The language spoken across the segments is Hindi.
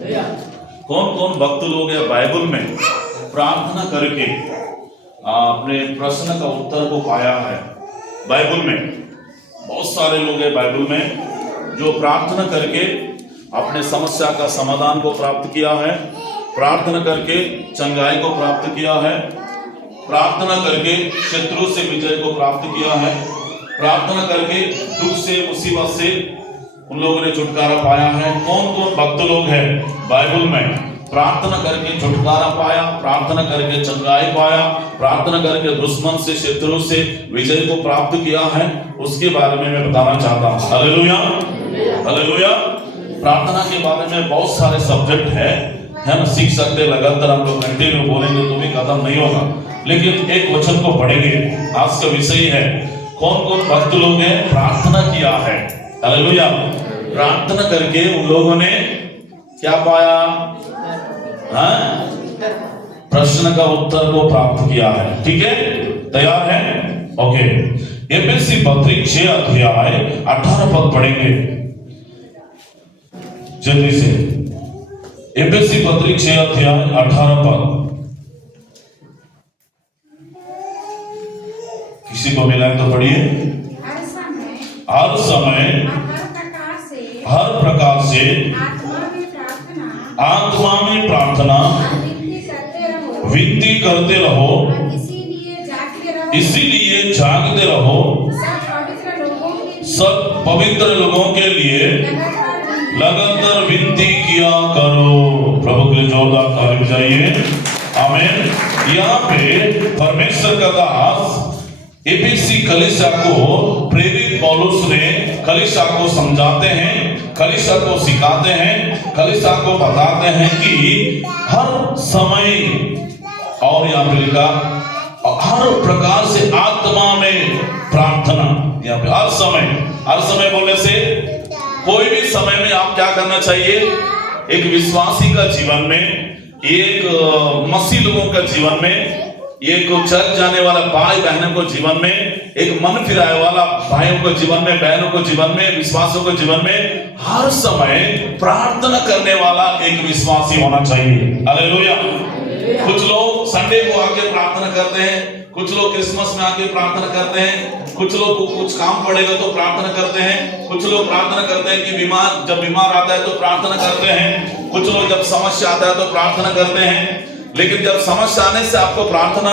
कौन कौन भक्त लोग हैं बाइबल में प्रार्थना करके अपने प्रश्न का उत्तर को पाया है? बाइबल में बहुत सारे लोग हैं बाइबल में जो प्रार्थना करके अपने समस्या का समाधान को प्राप्त किया है, प्रार्थना करके चंगाई को प्राप्त किया है, प्रार्थना करके शत्रु से विजय को प्राप्त किया है, प्रार्थना करके दुख से मुसीबत से उन लोगों ने छुटकारा पाया है। कौन कौन भक्त लोग हैं बाइबल में प्रार्थना करके छुटकारा पाया, प्रार्थना करके चंगाई पाया, प्रार्थना करके दुश्मन से शत्रु से विजय को प्राप्त किया है, उसके बारे में मैं बताना चाहता हूँ। Hallelujah hallelujah. प्रार्थना के बारे में बहुत सारे सब्जेक्ट है ना, सीख सकते। लगातार हम लोग घंटे में बोलेंगे तो भी खत्म नहीं होगा, लेकिन एक वचन को पढ़ेंगे। आज का विषय है कौन कौन भक्त लोग ने प्रार्थना किया है। हालेलुया। प्रार्थना करके उन लोगों ने क्या पाया? प्रश्न का उत्तर को प्राप्त किया है। ठीक है, तैयार है? ओके। एफएससी पत्री 6 अध्याय 18 पद पढ़ेंगे जल्दी से। एफएससी पत्री 6 अध्याय 18 पद। किसी को मिला है तो पढ़िए। हर समय हर प्रकार से आत्मा में प्रार्थना विनती करते रहो, इसीलिए जागते रहो, सब पवित्र लोगों के लिए लगातार विनती किया करो। प्रभु के लिए जोरदार ताली बजाइए। आमीन। यहाँ पे परमेश्वर का दास एफएससी कलीसिया को प्रेरित पौलुस ने कलीसिया को समझाते हैं, कलीसिया को सिखाते हैं, कलीसिया को बताते हैं कि हर समय, और यहाँ पे लिखा हर प्रकार से आत्मा में प्रार्थना। यहाँ पे हर समय बोलने से कोई भी समय में आप क्या करना चाहिए? एक विश्वासी का जीवन में, एक मसीह लोगों का जीवन में, एक चर्च जाने वाला भाई बहनों को जीवन में, एक मन फिराए वाला भाइयों को जीवन में, बहनों को जीवन में, विश्वासियों को जीवन में हर समय प्रार्थना करने वाला एक विश्वासी होना चाहिए। हालेलुया। कुछ लोग संडे को आके प्रार्थना करते हैं, कुछ लोग क्रिसमस में आके प्रार्थना करते हैं, कुछ लोग को कुछ काम पड़ेगा तो प्रार्थना करते हैं, कुछ लोग प्रार्थना करते हैं कि जब बीमार आता है तो प्रार्थना करते हैं, कुछ लोग जब समस्या आता है तो प्रार्थना करते हैं। लेकिन जब समस्या आने से आपको प्रार्थना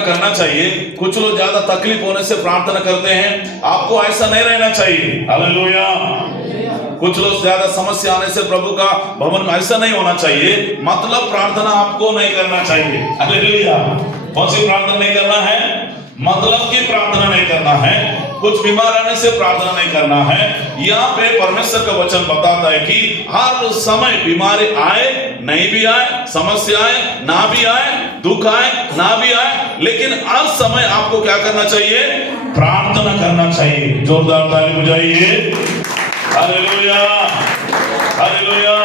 करना चाहिए। कुछ लोग ज्यादा तकलीफ होने से प्रार्थना करते हैं, आपको ऐसा नहीं रहना चाहिए। हालेलुया। कुछ लोग ज्यादा समस्या आने से प्रभु का भवन में ऐसा नहीं होना चाहिए, मतलब प्रार्थना आपको नहीं करना चाहिए। हालेलुया। कौन सी प्रार्थना नहीं करना है? मतलब की प्रार्थना नहीं करना है, कुछ बीमार आने से प्रार्थना नहीं करना है। यहाँ पे परमेश्वर का वचन बताता है कि हर समय बीमारी आए नहीं भी आए, समस्या आए ना भी आए, दुख आए ना भी आए, लेकिन हर समय आपको क्या करना चाहिए? प्रार्थना करना चाहिए। जोरदार ताली बजाइए। Hallelujah hallelujah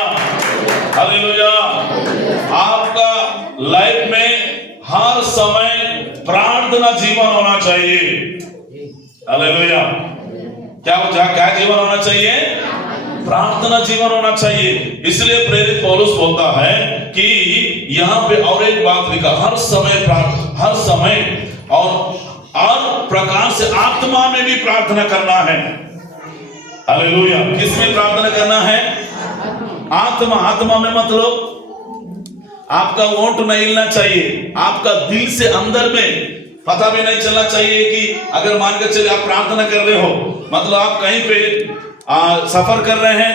hallelujah. आपका लाइफ में हर समय प्रार्थना जीवन होना चाहिए। हालेलुया। क्या जीवन होना चाहिए? प्रार्थना जीवन होना चाहिए। इसलिए प्रेरित पौलुस बोलता है कि यहाँ पे और एक बात लिखा, हर समय और हर प्रकार से आत्मा में भी प्रार्थना करना है। हालेलुया। किसमें प्रार्थना करना है? आत्मा में मतलब आपका ओंठ नहीं हिलना चाहिए, आपका दिल से अंदर में पता भी नहीं चलना चाहिए कि अगर मान के चले आप प्रार्थना कर रहे हो, मतलब आप कहीं पे सफर कर रहे हैं,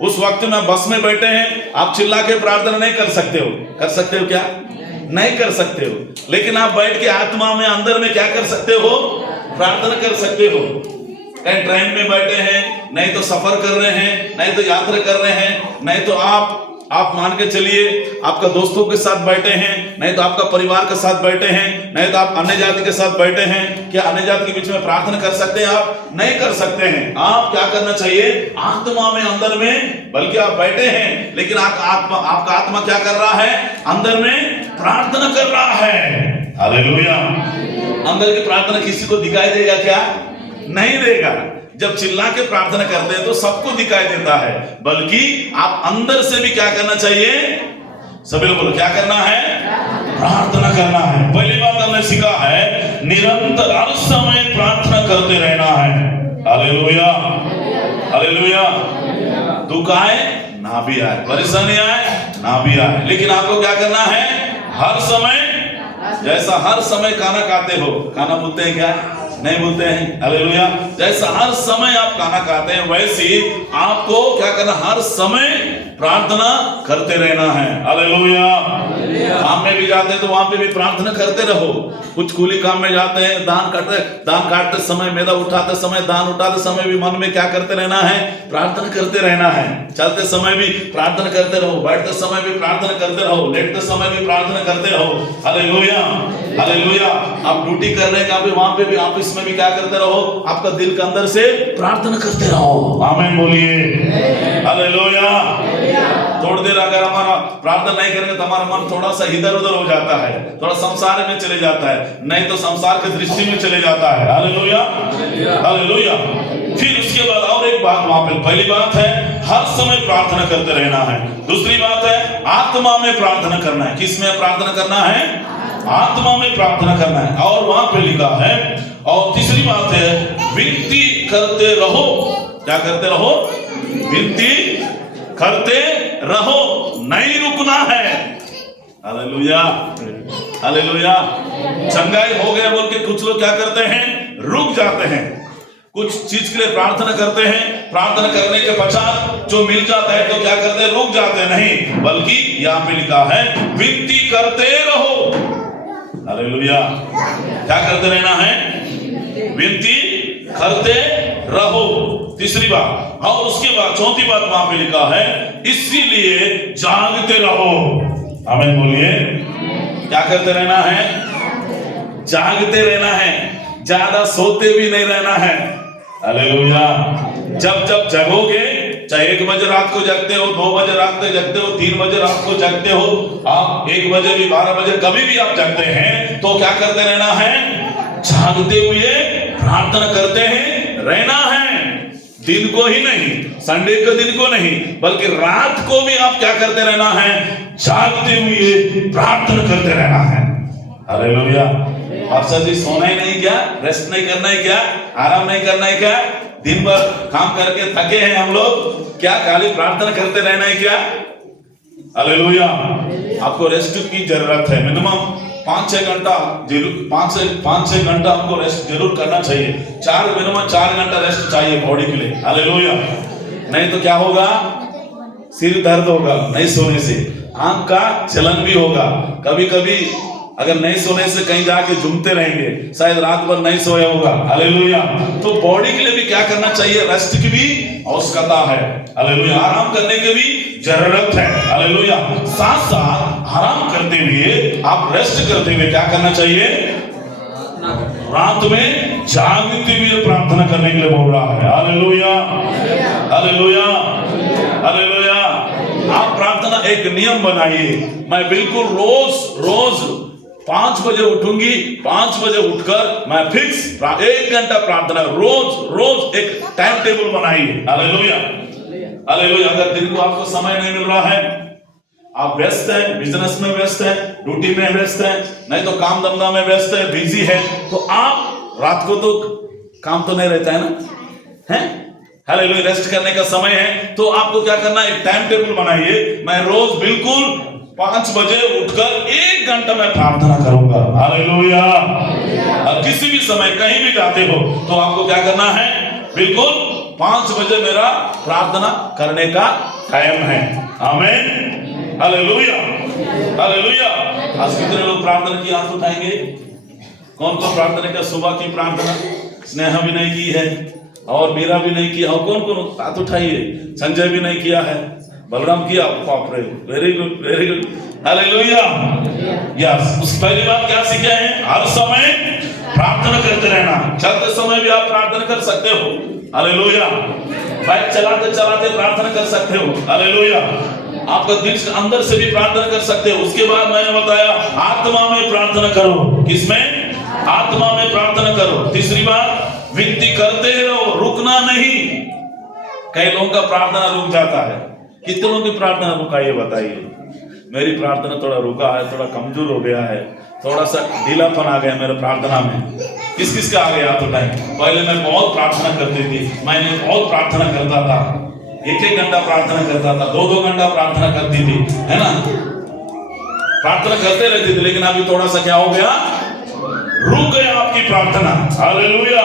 उस वक्त में बस में बैठे हैं, आप चिल्ला के प्रार्थना नहीं कर सकते हो। कर सकते हो क्या? नहीं कर सकते हो। लेकिन आप बैठ के आत्मा में अंदर में क्या कर सकते हो? प्रार्थना कर सकते हो। कहीं ट्रेन में बैठे हैं, नहीं तो सफर कर रहे हैं, नहीं तो यात्रा कर रहे हैं, नहीं तो आप मान के चलिए आपका दोस्तों के साथ बैठे हैं, नहीं तो आपका परिवार के साथ बैठे हैं, नहीं तो आप अन्य जाति के साथ बैठे हैं। क्या अन्य जाति के बीच में प्रार्थना कर सकते हैं? आप नहीं कर सकते हैं। आप क्या करना चाहिए? आत्मा में अंदर में, बल्कि आप बैठे हैं लेकिन आपका आत्मा क्या कर रहा है? अंदर में प्रार्थना कर रहा है। हालेलुया। अंदर की प्रार्थना किसी को दिखाई देगा क्या? नहीं देगा। जब चिल्ला के प्रार्थना करते हैं तो सबको दिखाई देता है, बल्कि आप अंदर से भी क्या करना चाहिए? सभी लोग बोलो, क्या करना है? प्रार्थना करना है। पहली बात हमने सीखा है, निरंतर हर समय प्रार्थना करते रहना है। Hallelujah, hallelujah. दुख आए ना भी आए, परेशानी आए ना भी आए, लेकिन आपको क्या करना है? हर समय, जैसा हर समय खाना खाते हो, खाना बोलते हैं क्या? नहीं बोलते हैं। हालेलुया। जैसा हर समय आप खाना खाते हैं, वैसे आपको क्या करना? हर समय प्रार्थना करते रहना है। हालेलुया। काम में भी जाते हैं तो वहां पे भी प्रार्थना करते रहो। कुछ कूली काम में जाते हैं, दान काटते समय, मैदा उठाते समय, दान उठाते समय भी मन में क्या करते रहना है? प्रार्थना करते रहना है। चलते समय भी प्रार्थना करते रहो, बैठते समय भी प्रार्थना करते रहो, लेटते समय भी प्रार्थना करते रहो। Hallelujah, hallelujah. आप ड्यूटी कर रहे हैं वहां पे भी, ऑफिस में भी क्या करते रहो? आपका दिल के अंदर से प्रार्थना करते रहो। आमीन बोलिए। हालेलुया। थोड़ी देर अगर हमारा प्रार्थना नहीं करेंगे तो हमारा मन थोड़ा सा इधर उधर हो जाता है, थोड़ा संसार में चले जाता है, नहीं तो संसार की दृष्टि में चले जाता है। Hallelujah, hallelujah. फिर उसके बाद और एक बात वहां पे, पहली बात है हर समय प्रार्थना करते रहना है। दूसरी बात है आत्मा में प्रार्थना करना है। किस में प्रार्थना करना है? आत्मा में प्रार्थना करना है। और वहां पे लिखा है, और तीसरी बात है विनती करते रहो। क्या करते रहो? विनती करते रहो, नहीं रुकना है। Hallelujah, hallelujah. चंगाई हो गया बोल के कुछ लोग क्या करते हैं? रुक जाते हैं। कुछ चीज के लिए प्रार्थना करते हैं, प्रार्थना करने के पश्चात जो मिल जाता है तो क्या करते हैं? रुक जाते हैं। नहीं, बल्कि यहाँ पे लिखा है विनती करते रहो। हालेलुया। क्या करते रहना है? विनती करते रहो। तीसरी बात, और उसके बाद चौथी बात वहां पे लिखा है इसीलिए जागते रहो। आमीन बोलिए। क्या करते रहना है? जागते रहना है, ज्यादा सोते भी नहीं रहना है। हालेलुया। जब जब जगोगे, चाहे 1 बजे रात को जगते हो, 2 बजे रात को जगते हो, 3 बजे रात को जगते हो, आप 1 बजे भी, 12 बजे कभी भी आप जगते हैं, तो क्या करते रहना है? जागते हुए प्रार्थना करते हैं रहना है। दिन को ही नहीं, संडे के दिन को नहीं, बल्कि रात को भी आप क्या करते रहना है? जागते हुए प्रार्थना करते रहना है। हालेलुया। अफसर जी सोना ही नहीं क्या? रेस्ट नहीं करना है क्या? आराम नहीं करना है क्या? दिन भर काम करके थके हैं हम लोग, क्या खाली प्रार्थना करते रहना है क्या? हालेलुया। आपको रेस्ट की जरूरत है। मिनिमम 5-6 घंटा जरूर, 5-6 घंटा हमको रेस्ट जरूर करना चाहिए। मिनिमम 4 घंटा रेस्ट चाहिए बॉडी के लिए। हालेलुया। नहीं तो क्या होगा? सिर दर्द होगा नहीं सोने से, आंख का जलन भी होगा, कभी कभी अगर नहीं सोने से कहीं जाके झूमते रहेंगे, शायद रात भर नहीं सोया होगा। हालेलुया। तो बॉडी के लिए भी क्या करना चाहिए? रेस्ट की भी आवश्यकता है। हालेलुया। आराम करने की भी जरूरत है। हालेलुया। साथ साथ आराम करते हुए, आप रेस्ट करते हुए क्या करना चाहिए? रात में जागते हुए प्रार्थना करने के लिए बोल रहा है। Hallelujah, hallelujah, hallelujah. आप प्रार्थना एक नियम बनाइए, मैं बिल्कुल रोज 5 बजे उठूंगी, 5 बजे उठकर मैं फिक्स 1 घंटा प्रार्थना, रोज एक टाइम टेबल बनाइए। Hallelujah, hallelujah. अगर दिन को आपको समय नहीं मिल रहा है, आप व्यस्त हैं, बिजनेस में व्यस्त हैं, ड्यूटी में व्यस्त हैं, नहीं तो काम धंधा में व्यस्त है, बिजी है, तो आप रात को तो काम तो नहीं रहता है ना, है? हालेलुया। रेस्ट करने का समय है, तो आपको क्या करना है? एक टाइम टेबल बनाइए, मैं रोज बिल्कुल 5 बजे उठकर 1 घंटा मैं प्रार्थना करूंगा। हालेलुया। और किसी भी समय कहीं भी जाते हो तो आपको क्या करना है? बिल्कुल 5 बजे मेरा प्रार्थना करने का टाइम है। आमीन, हालेलुया, हालेलुया। आज कितने लोग प्रार्थना की हाथ उठाएंगे? कौन कौन प्रार्थना का? सुबह की प्रार्थना स्नेहा भी नहीं की है, और मीरा भी नहीं किया, और कौन कौन हाथ उठाइए? संजय भी नहीं किया है, बलराम किया, बाप रे, very good, very good, hallelujah. Yes. उस पहली बात क्या सीखे हैं? हर समय प्रार्थना करते रहना। चलते समय भी आप प्रार्थना कर सकते हो। हालेलुया। बाइक चलाते चलाते प्रार्थना कर सकते हो। हालेलुया। आपका दिल के अंदर से भी प्रार्थना कर सकते हो। उसके बाद मैंने बताया आत्मा में प्रार्थना करो। किसमें? आत्मा में प्रार्थना करो। तीसरी बात विनती करते रहो, रुकना नहीं। कई लोगों का प्रार्थना रुक जाता है। कितने लोगों की प्रार्थना रुका ये बताइए? मेरी प्रार्थना थोड़ा रुका है, थोड़ा कमजोर हो गया है, थोड़ा सा ढीलापन आ गया मेरे प्रार्थना में। किस किस का आ गया हाथ उठाएं। पहले मैं बहुत प्रार्थना करती थी, मैंने बहुत प्रार्थना करता था, 1-1 घंटा प्रार्थना करता था, 2-2 घंटा प्रार्थना करती थी, है ना, प्रार्थना करते रहते थे। लेकिन अभी थोड़ा सा क्या हो गया, रुक गया आपकी प्रार्थना। हालेलुया।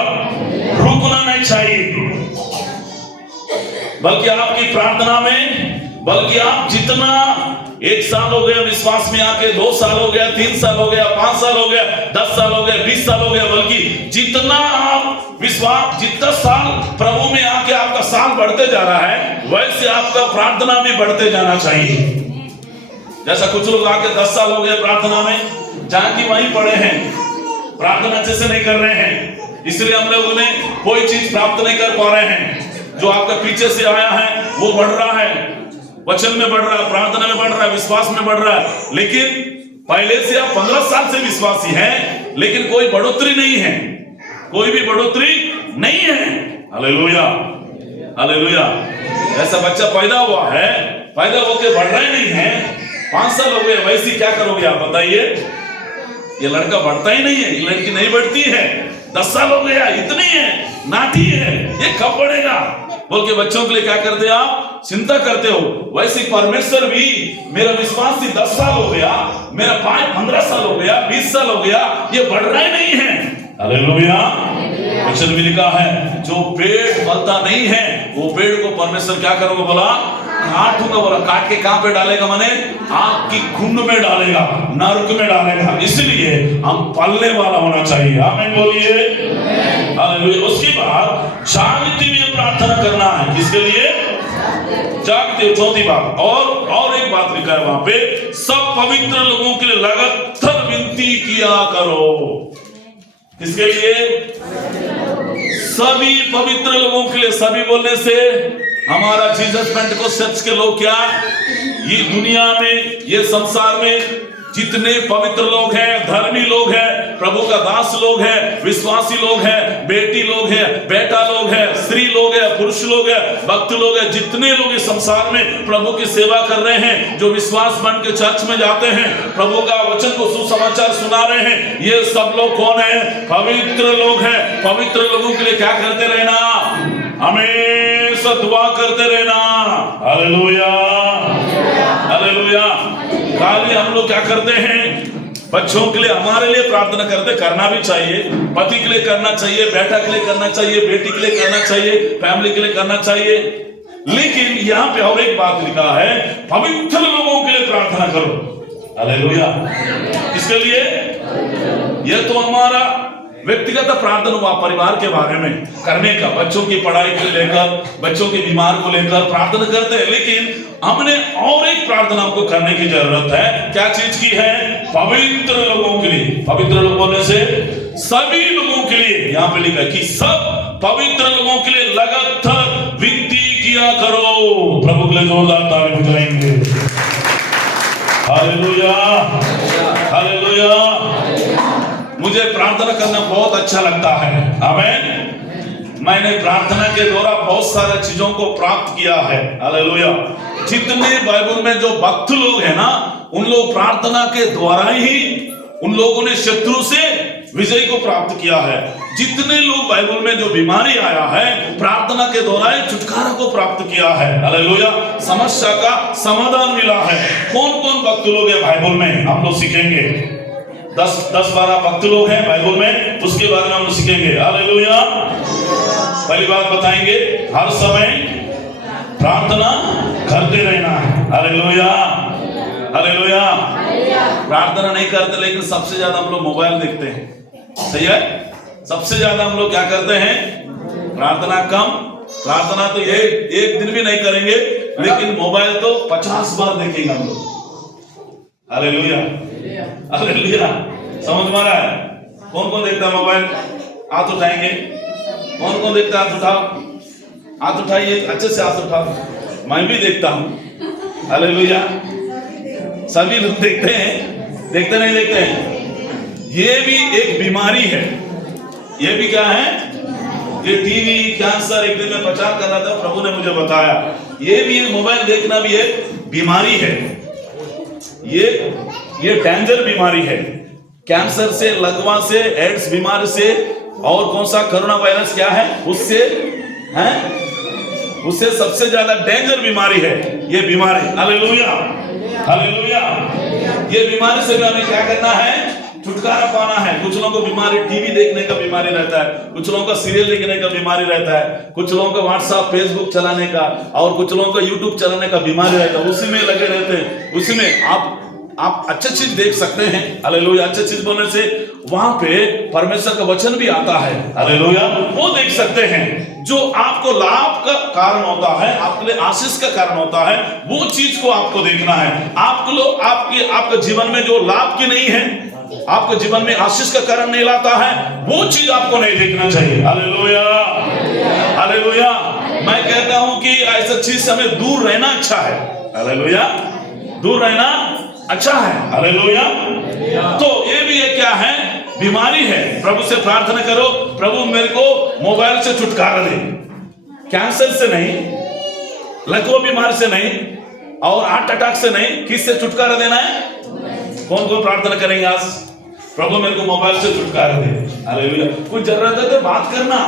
रुकना नहीं चाहिए, बल्कि आपकी प्रार्थना में, बल्कि आप जितना 1 साल हो गया विश्वास में आके, 2 साल हो गया, 3 साल हो गया, 5 साल हो गया, 10 साल हो गया, 20 साल हो गया, बल्कि जितना आप विश्वास, जितना साल प्रभु में आके आपका साल बढ़ते जा रहा है, वैसे आपका प्रार्थना भी बढ़ते जाना चाहिए। जैसा कुछ लोग आके 10 साल हो गए प्रार्थना में, जहां की वहीं पड़े हैं, प्रार्थना अच्छे से नहीं कर रहे हैं, इसलिए हम लोगों ने कोई चीज प्राप्त नहीं कर पा रहे हैं। जो आपका पीछे से आया है वो बढ़ रहा है, वचन में बढ़ रहा है, प्रार्थना में बढ़ रहा है, विश्वास में बढ़ रहा है। लेकिन पहले से आप 15 साल से विश्वासी हैं, लेकिन कोई बढ़ोतरी नहीं है, कोई भी बढ़ोतरी नहीं है। Hallelujah, hallelujah. ऐसा बच्चा पैदा हुआ है, पैदा होकर बढ़ रहा नहीं है, 5 साल हो गए, वैसे क्या करोगे आप बताइए? ये लड़का बढ़ता ही नहीं है, ये लड़की नहीं बढ़ती है, 10 साल हो गया, इतनी है, नाटी है, ये कब बढ़ेगा बोल के बच्चों के लिए क्या करते आप? चिंता करते हो। वैसे परमेश्वर भी, मेरा विश्वास ही 10 साल हो गया, मेरा 15 साल हो गया, 20 साल हो गया, ये बढ़ रहा ही नहीं है। हालेलुया। वचन में लिखा है, जो पेड़ फलता नहीं है वो पेड़ को परमेश्वर क्या करोगे बोला? काटूंगा बोला। काट के कहां पे डालेगा? माने आग की कुंड में डालेगा, नरक में डालेगा। इसलिए हम पलने वाला होना चाहिए। आमीन बोलिए। हालेलुया। उसके बाद जागते हुए प्रार्थना करना है। किसके लिए? जागते। चौथी बात, और एक बात लिखा है वहां पे, सब पवित्र लोगों के लिए लगातार विनती किया करो। किसके लिए? सभी पवित्र लोगों के लिए। सभी बोलने से हमारा जीसस पेंटेकोस्ट चर्च के लोग क्या, ये दुनिया में, ये संसार में जितने पवित्र लोग हैं, धर्मी लोग हैं, प्रभु का दास लोग हैं, विश्वासी लोग हैं, बेटी लोग हैं, बेटा लोग हैं, स्त्री लोग हैं, पुरुष लोग हैं, भक्त लोग हैं, जितने लोग इस संसार में प्रभु की सेवा कर रहे हैं, जो विश्वास बन के चर्च में जाते हैं, प्रभु का वचन को सुसमाचार सुना रहे हैं, ये सब लोग कौन है? पवित्र लोग हैं। पवित्र लोगों के लिए क्या करते रहना? हमेशा दुआ करते रहना। Hallelujah, hallelujah. खाली हम लोग क्या करते हैं? बच्चों के लिए, हमारे लिए प्रार्थना करते, करना भी चाहिए, पति के लिए करना चाहिए, बेटा के लिए करना चाहिए, बेटी के लिए करना चाहिए, फैमिली के लिए करना चाहिए। लेकिन यहाँ पे और एक बात लिखा है, पवित्र लोगों के लिए प्रार्थना करो। हालेलुया। किसके लिए? यह तो हमारा व्यक्तिगत प्रार्थना हुआ, परिवार के बारे में करने का, बच्चों की पढ़ाई को लेकर, बच्चों के बीमार को लेकर प्रार्थना करते हैं। लेकिन हमने और एक प्रार्थना हमको करने की जरूरत है। क्या चीज की है? पवित्र लोगों के लिए। पवित्र लोग बोलने से सभी लोगों के लिए। यहाँ पे लिखा है कि सब पवित्र लोगों के लिए लगातार विनती किया करो। प्रभु के लिए जोरदार ताली बजाएंगे। Hallelujah, hallelujah. मुझे प्रार्थना करना बहुत अच्छा लगता है। आमीन। मैंने प्रार्थना के द्वारा बहुत सारी चीजों को प्राप्त किया है। हालेलुया। जितने बाइबल में जो भक्त लोग हैं ना, उन लोग प्रार्थना के द्वारा ही उन लोगों ने शत्रु से विजय को प्राप्त किया है। जितने लोग बाइबल में जो बीमारी आया है, प्रार्थना के द्वारा ही छुटकारा को प्राप्त किया है। हालेलुया। समस्या का समाधान मिला है। कौन कौन भक्त लोग हैं बाइबल में, हम लोग सीखेंगे। 10-12 भक्त लोग हैं बाइबल में, उसके बारे में हम सीखेंगे। हालेलुया। पहली बात बताएंगे, हर समय प्रार्थना करते रहना है। Hallelujah, hallelujah. प्रार्थना नहीं करते, लेकिन सबसे ज्यादा हम लोग मोबाइल देखते हैं। सही है? सबसे ज्यादा हम लोग क्या करते हैं? प्रार्थना कम। प्रार्थना तो एक दिन भी नहीं करेंगे, लेकिन मोबाइल तो 50 बार देखेंगे हम लोग। Hallelujah, hallelujah. समझ में आ रहा है? कौन कौन देखता है मोबाइल? हाथ उठाएंगे। कौन कौन देखता है? हाथ उठाओ, हाथ उठाइए, अच्छे से हाथ उठाओ। मैं भी देखता हूं। हालेलुया। सभी लोग देखते हैं, देखते नहीं देखते हैं? ये भी एक बीमारी है। ये भी क्या है? ये टीवी कैंसर एक दिन में प्रचार कर रहा था, प्रभु ने मुझे बताया ये भी एक मोबाइल देखना भी एक बीमारी है, ये डेंजर बीमारी है। कैंसर से, लकवा से, एड्स बीमारी से और कौन सा कोरोना वायरस क्या है उससे उससे सबसे ज्यादा डेंजर बीमारी है ये बीमारी। Hallelujah hallelujah. ये बीमारी से भी हमें क्या करना है, छुटकारा पाना है। कुछ लोगों को बीमारी टीवी देखने का बीमारी रहता है, कुछ लोगों का सीरियल देखने का बीमारी रहता है, कुछ लोगों का व्हाट्सएप फेसबुक चलाने का और कुछ लोगों का यूट्यूब चलाने का बीमारी रहता है, उसी में लगे रहते हैं। उसी में आप अच्छी चीज देख सकते हैं। हालेलुया। अच्छी चीज बोलने से वहां पे परमेश्वर का वचन भी आता है। हालेलुया। वो देख सकते हैं जो आपको लाभ का कारण होता है, आपके लिए आशीष का कारण होता है, वो चीज को आपको देखना है। आपके जीवन में जो लाभ की नहीं है, आपके जीवन में आशीष का कारण नहीं लाता है, वो चीज आपको नहीं देखना चाहिए। Hallelujah hallelujah. मैं कहता हूं कि ऐसा चीज से हमें दूर रहना अच्छा है। हालेलुया। दूर रहना अच्छा है। हालेलुया। तो ये भी एक क्या है, बीमारी है। प्रभु से प्रार्थना करो, प्रभु मेरे को मोबाइल से छुटकारा दे, कैंसर से नहीं, लकवा बीमारी से नहीं और हार्ट अटैक से नहीं, किससे छुटकारा देना है? कौन कौन प्रार्थना करेंगे आज? प्रभु मेरे को मोबाइल से छुटकारा दे। हालेलुया। कुछ जरूरत है तो बात करना।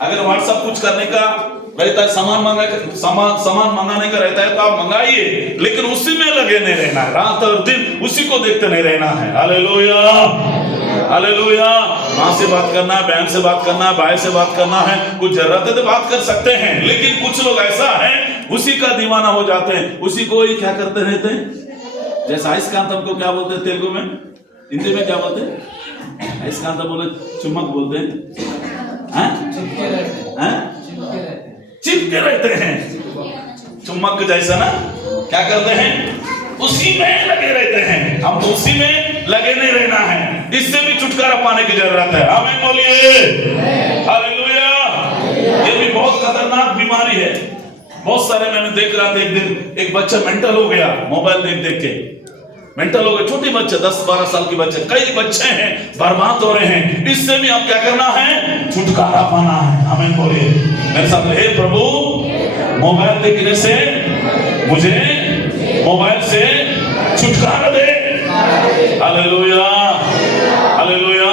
अगर व्हाट्सएप कुछ करने का रहता है, सामान मंगाने का रहता है तो आप मंगाइए, लेकिन उसी में लगे नहीं रहना है, रात और दिन उसी को देखते नहीं रहना है। Hallelujah hallelujah. माँ से बात करना है, बहन से बात करना है, भाई से बात करना है, कुछ जरूरत है तो बात कर सकते हैं, लेकिन कुछ लोग ऐसा है उसी का दीवाना हो जाते हैं, उसी को ही क्या करते रहते हैं। जैसे आइसकांतम को क्या बोलते हैं तेलुगु में, हिंदी में क्या बोलते हैं? आइसकांतम बोले चुम्बक बोलते हैं, चिपके रहते हैं, चुम्बक के जैसा ना, क्या करते हैं, उसी में लगे रहते हैं। हम उसी में लगे नहीं रहना है, इससे भी छुटकारा पाने की जरूरत है। आमीन बोलिए हालेलुया। ये भी बहुत खतरनाक बीमारी है। बहुत सारे मैंने देख रहा था, एक दिन एक बच्चा मेंटल हो गया, मोबाइल देख के मेंटल हो गए। छोटे बच्चे 10-12 साल के बच्चे, कई बच्चे हैं बर्बाद हो रहे हैं। इससे भी अब क्या करना है, छुटकारा पाना है। आमीन बोलिए मेरे साथ, हे प्रभु मोबाइल देखने से मुझे मोबाइल से छुटकारा दे। Hallelujah hallelujah.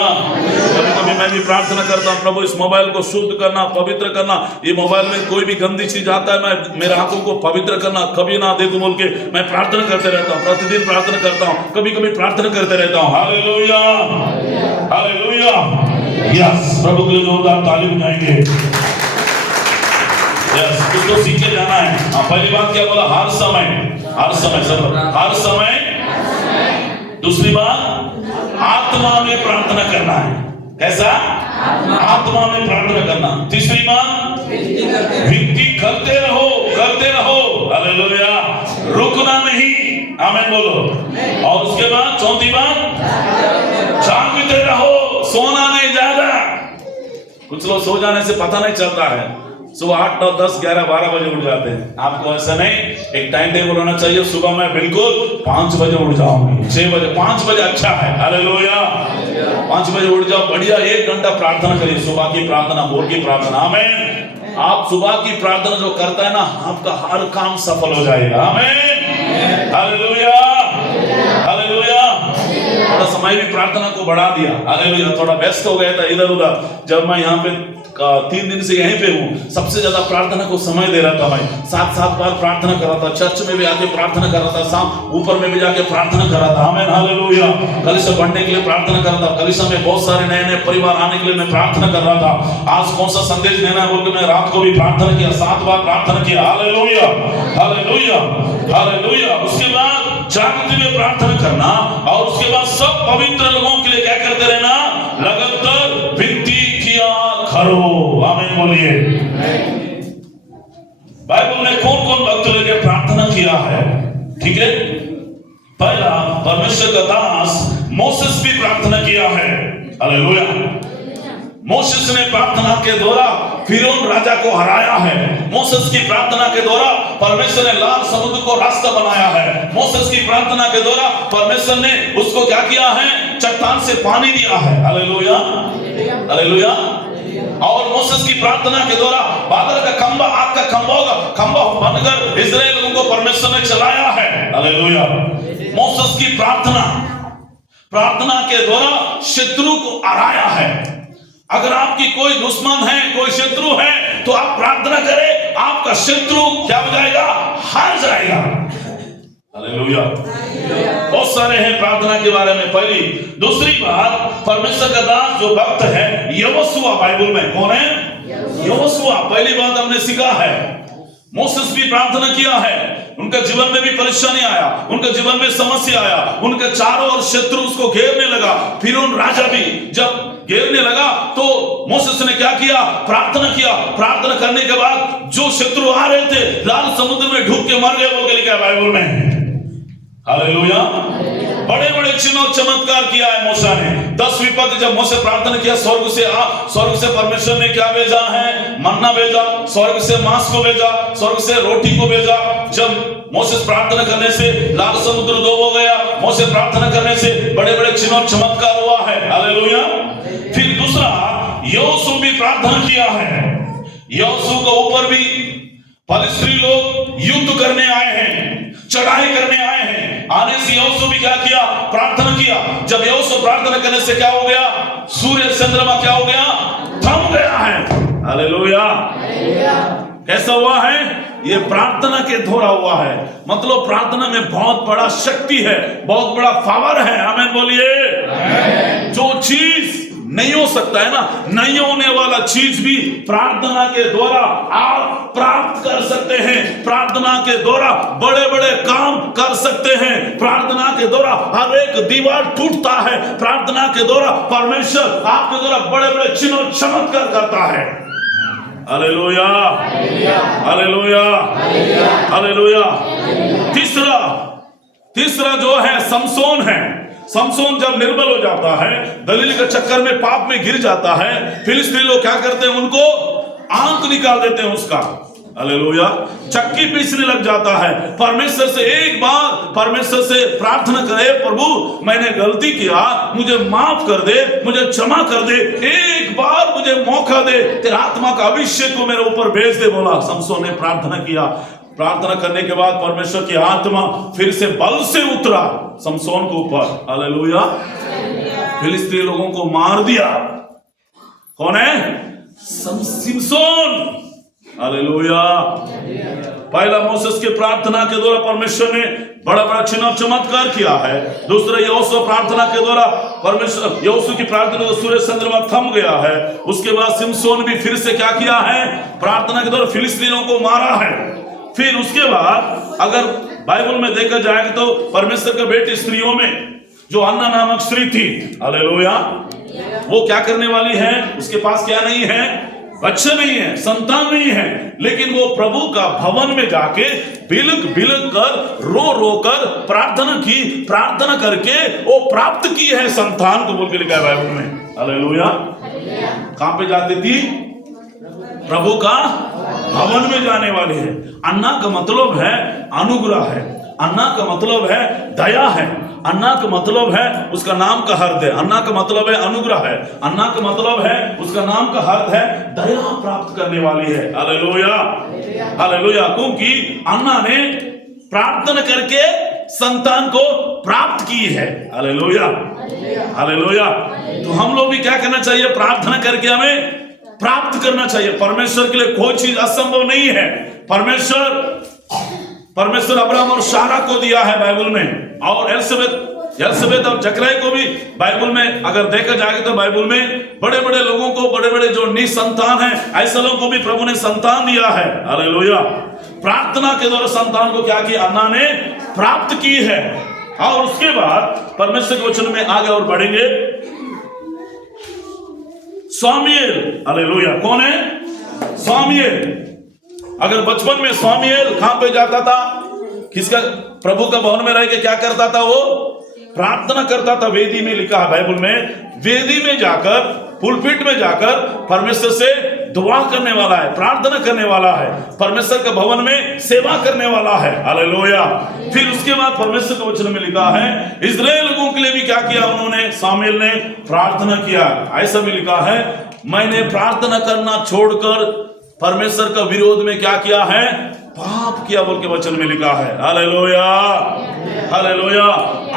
कभी मैं भी प्रार्थना करता हूँ, प्रभु इस मोबाइल को शुद्ध करना, पवित्र करना। ये मोबाइल में कोई भी गंदी चीज आता है, मैं मेरे आंखों को पवित्र करना, कभी ना देखूं बोल के मैं प्रार्थना करते रहता हूँ। प्रतिदिन प्रार्थना करता हूँ, कभी कभी प्रार्थना करते रहता हूँ। Hallelujah hallelujah. यस, प्रभु के लिए जोरदार ताली बजाएंगे। यस, कुछ तो सीख के जाना है। पहली बात क्या बोला, हर समय सब हर समय। दूसरी बात, आत्मा में प्रार्थना करना है। कैसा? आत्मा में प्रार्थना करना। तीसरी बात, विनती करते रहो। हालेलुया। रुकना नहीं। आमीन बोलो। और उसके बाद चौथी बात, जागते रहो, सोना नहीं ज्यादा। कुछ लोग सो जाने से पता नहीं चलता है, सुबह 8, 9, 10, 11, 12 बजे उठ जाते हैं। आपको ऐसा नहीं, एक टाइम टेबल होना चाहिए। सुबह मैं बिल्कुल 5 बजे उठ जाऊंगी, 6 बजे, 5 बजे अच्छा है। हालेलुया। 5 बजे उठ जाओ, बढ़िया 1 घंटा प्रार्थना करिए, सुबह की प्रार्थना, भोर की प्रार्थना। आमीन। आप सुबह की प्रार्थना जो करता है ना, आपका हर काम सफल हो जाएगा। आमीन हालेलुया हालेलुया। थोड़ा समय भी प्रार्थना को बढ़ा दिया। हालेलुया। थोड़ा व्यस्त हो गया था इधर उधर। जब मैं यहाँ पे 3 दिन से यहीं पे हूँ, सबसे ज्यादा प्रार्थना को समय दे रहा था। मैं 7 बार प्रार्थना कर रहा था, चर्च में भी आके प्रार्थना कर रहा था, शाम ऊपर में भी जाके प्रार्थना कर रहा था। आमीन हालेलुया। कलीसिया बढ़ने के लिए प्रार्थना कर रहा था। कलीसिया में बहुत सारे नए परिवार आने के लिए मैं प्रार्थना कर रहा था। आज कौन सा संदेश देना है बोल के मैं रात को भी प्रार्थना किया, 7 बार प्रार्थना किया। Hallelujah hallelujah hallelujah. उसके बाद जागृति में प्रार्थना करना, और उसके बाद सब पवित्र लोगों के लिए क्या करते रहना, लगातार विनती किया करो। आमीन बोलिए। बाइबल में कौन कौन भक्त लेके प्रार्थना किया है? ठीक है, पहला परमेश्वर का दास मोसेस भी प्रार्थना किया है। हालेलुया। मोसेस ने प्रार्थना के द्वारा फिरौन राजा को हराया है। मोसेस की प्रार्थना के द्वारा परमेश्वर ने लाल समुद्र को रास्ता बनाया है। मोसेस की प्रार्थना के द्वारा परमेश्वर ने उसको क्या किया है, चट्टान से पानी दिया है। Hallelujah hallelujah. और मोसेस की प्रार्थना के द्वारा बादल का खंभा, आग का खंभा बनकर इस्राएल लोगों को परमेश्वर ने चलाया है। हालेलुया। मोसेस की प्रार्थना के द्वारा शत्रु को हराया है। अगर आपकी कोई दुश्मन है, कोई शत्रु है, तो आप प्रार्थना करें, आपका शत्रु क्या हो जाएगा? हार जाएगा। हालेलुया। बहुत सारे हैं प्रार्थना के बारे में। पहली, दूसरी बात, परमेश्वर का दास जो भक्त है यहोशुआ, बाइबल में कौन है? यहोशुआ। पहली बात हमने सीखा है, मोसेस भी प्रार्थना किया है, उनका जीवन में भी परेशानी आया, उनके जीवन में समस्या आया, उनके चारों ओर शत्रु उसको घेरने लगा। फिरौन राजा भी जब घेरने लगा तो मोसेस ने क्या किया? प्रार्थना किया। प्रार्थना करने के बाद जो शत्रु आ रहे थे लाल समुद्र में डूब के मर गए, बोल के लिखा है बाइबल में। हालेलुया। बड़े बड़े चिन्ह और चमत्कार किया है मूसा ने। 10 विपत्ति जब मूसा प्रार्थना किया, स्वर्ग से परमेश्वर ने क्या भेजा है? मन्ना भेजा, स्वर्ग से मांस को भेजा, स्वर्ग से रोटी को भेजा। जब मूसा प्रार्थना करने से लाल समुद्र दो हो गया, मूसा प्रार्थना करने से बड़े बड़े चिन्ह और चमत्कार हुआ है। हालेलुया। फिर दूसरा, यहोशू भी प्रार्थना किया है। यहोशू के ऊपर भी फिलिस्ती लोग युद्ध करने आए हैं, चढ़ाई करने आए हैं। आने से यहोशू भी क्या किया? प्रार्थना किया। जब यहोशू प्रार्थना करने से क्या हो गया? सूर्य चंद्रमा क्या हो गया? थम गया है। हालेलुया। कैसा हुआ है? ये प्रार्थना के द्वारा हुआ है। मतलब प्रार्थना में बहुत बड़ा शक्ति है, बहुत बड़ा पावर है। आमीन बोलिए। जो चीज नहीं हो सकता है ना, नहीं होने वाला चीज भी प्रार्थना के द्वारा आप प्राप्त कर सकते हैं। प्रार्थना के द्वारा बड़े बड़े काम कर सकते हैं। प्रार्थना के द्वारा हर एक दीवार टूटता है। प्रार्थना के द्वारा परमेश्वर आपके द्वारा बड़े बड़े चिन्ह और चमत्कार करता है। Hallelujah, hallelujah, hallelujah. तीसरा जो है समसोन है। समसोन जब निर्बल हो जाता है, दलील के चक्कर में पाप में गिर जाता है, फिलिस्ती लोग क्या करते हैं? उनको आंत निकाल देते हैं उसका। हालेलुया। चक्की पीसने लग जाता है। परमेश्वर से एक बार परमेश्वर से प्रार्थना करे, प्रभु मैंने गलती किया, मुझे माफ कर दे, मुझे क्षमा कर दे, एक बार मुझे मौका दे, तेरा आत्मा का अभिषेक को मेरे ऊपर भेज दे, बोला। समसोन ने प्रार्थना किया। प्रार्थना करने के बाद परमेश्वर की आत्मा फिर से बल से उतरा समसोन के ऊपर। हालेलुया। फिलिस्ती लोगों को मार दिया। कौन है? सिमसोन। हालेलुया। पहला मोसेस के प्रार्थना के द्वारा परमेश्वर ने बड़ा बड़ा चिन्ह चमत्कार किया है। दूसरा, यहोशू प्रार्थना के द्वारा परमेश्वर, यहोशू की प्रार्थना तो सूर्य चंद्रमा थम गया है। उसके बाद सिमसोन भी फिर से क्या किया है? प्रार्थना के द्वारा फिलिस्तीनियों को मारा है। फिर उसके बाद अगर बाइबल में देखा जाए तो परमेश्वर के बेटी स्त्रियों में जो अन्ना नामक स्त्री थी, हालेलुया, वो क्या करने वाली है? उसके पास क्या नहीं है? बच्चे नहीं है, संतान नहीं है, लेकिन वो प्रभु का भवन में जाके बिलक कर रो कर प्रार्थना की। प्रार्थना करके वो प्राप्त की है संतान को, बोल के लिखा है बाइबल में। हालेलुया। कहां पे जाती थी? प्रभु का भवन में जाने वाले हैं। अन्ना का मतलब है अनुग्रह है, अन्ना का मतलब है दया है, अन्ना का मतलब है उसका नाम का अर्थ है, अन्ना का मतलब है अनुग्रह है, अन्ना का मतलब है उसका नाम का अर्थ है दया प्राप्त करने वाली है। Hallelujah, hallelujah. क्योंकि अन्ना ने प्रार्थना करके संतान को प्राप्त की है। Hallelujah, hallelujah. तो हम लोग भी क्या करना चाहिए? प्रार्थना करके हमें प्राप्त करना चाहिए। परमेश्वर के लिए कोई चीज असंभव नहीं है। परमेश्वर अब्राहम और सारा को दिया है बाइबल में, और एलिसबेथ और जकरिया को भी बाइबल में अगर देखा जाए तो बाइबल में बड़े बड़े लोगों को, बड़े बड़े जो निसंतान हैं, ऐसे लोगों को भी प्रभु ने संतान दिया है। हालेलुया। प्रार्थना के द्वारा संतान को क्या किया? अन्ना ने प्राप्त की है। और उसके बाद परमेश्वर के वचन में आगे और बढ़ेंगे। स्वामुएल, हालेलुया। कौन है? स्वामुएल। अगर बचपन में स्वामुएल कहां पे जाता था? किसका? प्रभु का भवन में रह के क्या करता था? वो प्रार्थना करता था। वेदी में लिखा है बाइबल में, वेदी में जाकर, पुलपिट में जाकर परमेश्वर से दुआ करने वाला है, प्रार्थना करने वाला है, परमेश्वर के भवन में सेवा करने वाला है। हालेलुया। फिर उसके बाद परमेश्वर के वचन में लिखा है, इस्राएल लोगों के लिए भी क्या किया उन्होंने? शामुएल ने प्रार्थना किया। ऐसा भी लिखा है, मैंने प्रार्थना करना छोड़कर परमेश्वर का विरोध में क्या किया है? पाप किया बोल के वचन में लिखा है। Hallelujah, hallelujah.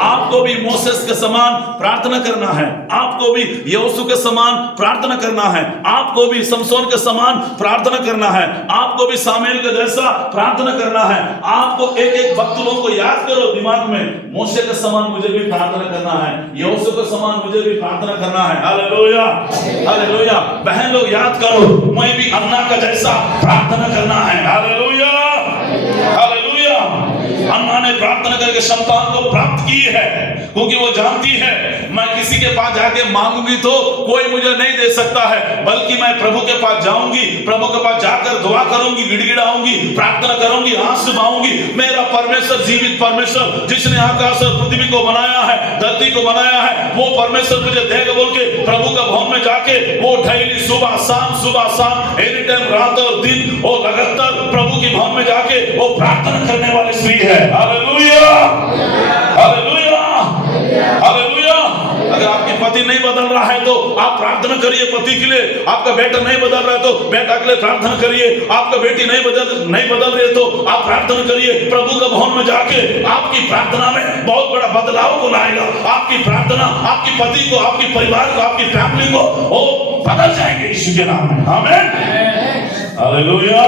आपको भी मोसेस के समान प्रार्थना करना है, आपको भी यहोशू के समान प्रार्थना करना है, आपको भी समसोन के समान प्रार्थना करना है, आपको भी सामुएल के जैसा प्रार्थना करना है। आपको एक एक भक्त लोगों को याद करो दिमाग में, मोसे के समान मुझे भी प्रार्थना करना है, यहोशू के समान मुझे भी प्रार्थना करना है। Hallelujah, hallelujah. बहन लोग याद करो, मैं भी अन्ना का जैसा प्रार्थना करना है। Hallelujah, hallelujah. अन्ना ने प्रार्थना करके संतान को प्राप्त की है, क्योंकि वो जानती है मैं किसी के पास जाके मांगूंगी तो कोई मुझे नहीं दे सकता है, बल्कि मैं प्रभु के पास जाऊंगी, प्रभु के पास जाकर दुआ करूंगी, गिड़गिड़ाऊंगी, प्रार्थना करूंगी, आंसू बहाऊंगी। मेरा परमेश्वर जीवित परमेश्वर, जिसने आकाश और पृथ्वी को बनाया है, धरती को बनाया है, वो परमेश्वर मुझे देगा बोल के प्रभु का भवन में जाके वो डेली सुबह शाम एनी टाइम, रात और दिन वो लगातार प्रभु की भवन में जाके वो प्रार्थना करने वाली स्त्री है। Hallelujah, hallelujah, hallelujah. अगर आपके पति नहीं बदल रहा है तो आप प्रार्थना करिए पति के लिए, आपका बेटा नहीं बदल रहा है तो बेटा के लिए प्रार्थना करिए, आपका बेटी नहीं बदल रही है तो आप प्रार्थना करिए। प्रभु का भवन में जाके आपकी प्रार्थना में बहुत बड़ा बदलाव को लाएगा। आपकी प्रार्थना आपकी पति को, आपकी परिवार को, आपकी फैमिली को वो बदल जाएंगे यीशु के नाम में। आमीन, हालेलुया,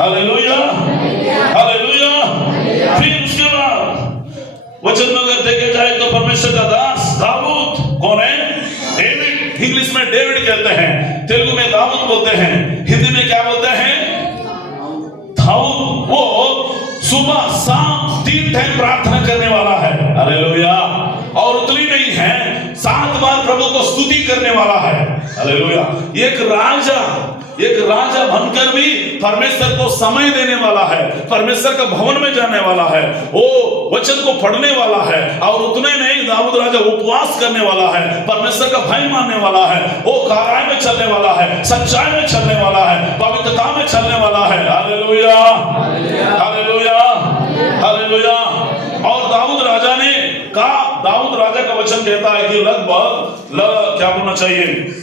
हालेलुया, हालेलुया। फिर उसके बाद वचन में अगर देखे जाए तो परमेश्वर का दास दाऊद कौन है? डेविड। इंग्लिश में डेविड कहते हैं, तेलुगु में दाऊद बोलते हैं, हिंदी में क्या बोलते हैं? दाऊद। वो सुबह शाम 3 टाइम प्रार्थना करने वाला है। हालेलुया। और उतनी नहीं है, 7 बार प्रभु को स्तुति करने वाला है। हालेलुया। एक राजा बनकर भी परमेश्वर को समय देने वाला है, परमेश्वर का भवन में जाने वाला है, वो वचन को पढ़ने वाला है। और उतने नहीं, दाऊद राजा उपवास करने वाला है, परमेश्वर का भय मानने वाला है, वो काराय में चलने वाला है, सच्चाई में चलने वाला है, पवित्रता में चलने वाला है। Hallelujah, hallelujah, hallelujah. और दाऊद राजा ने कहा, दाऊद राजा का वचन कहता है कि लगभग क्या बोलना चाहिए,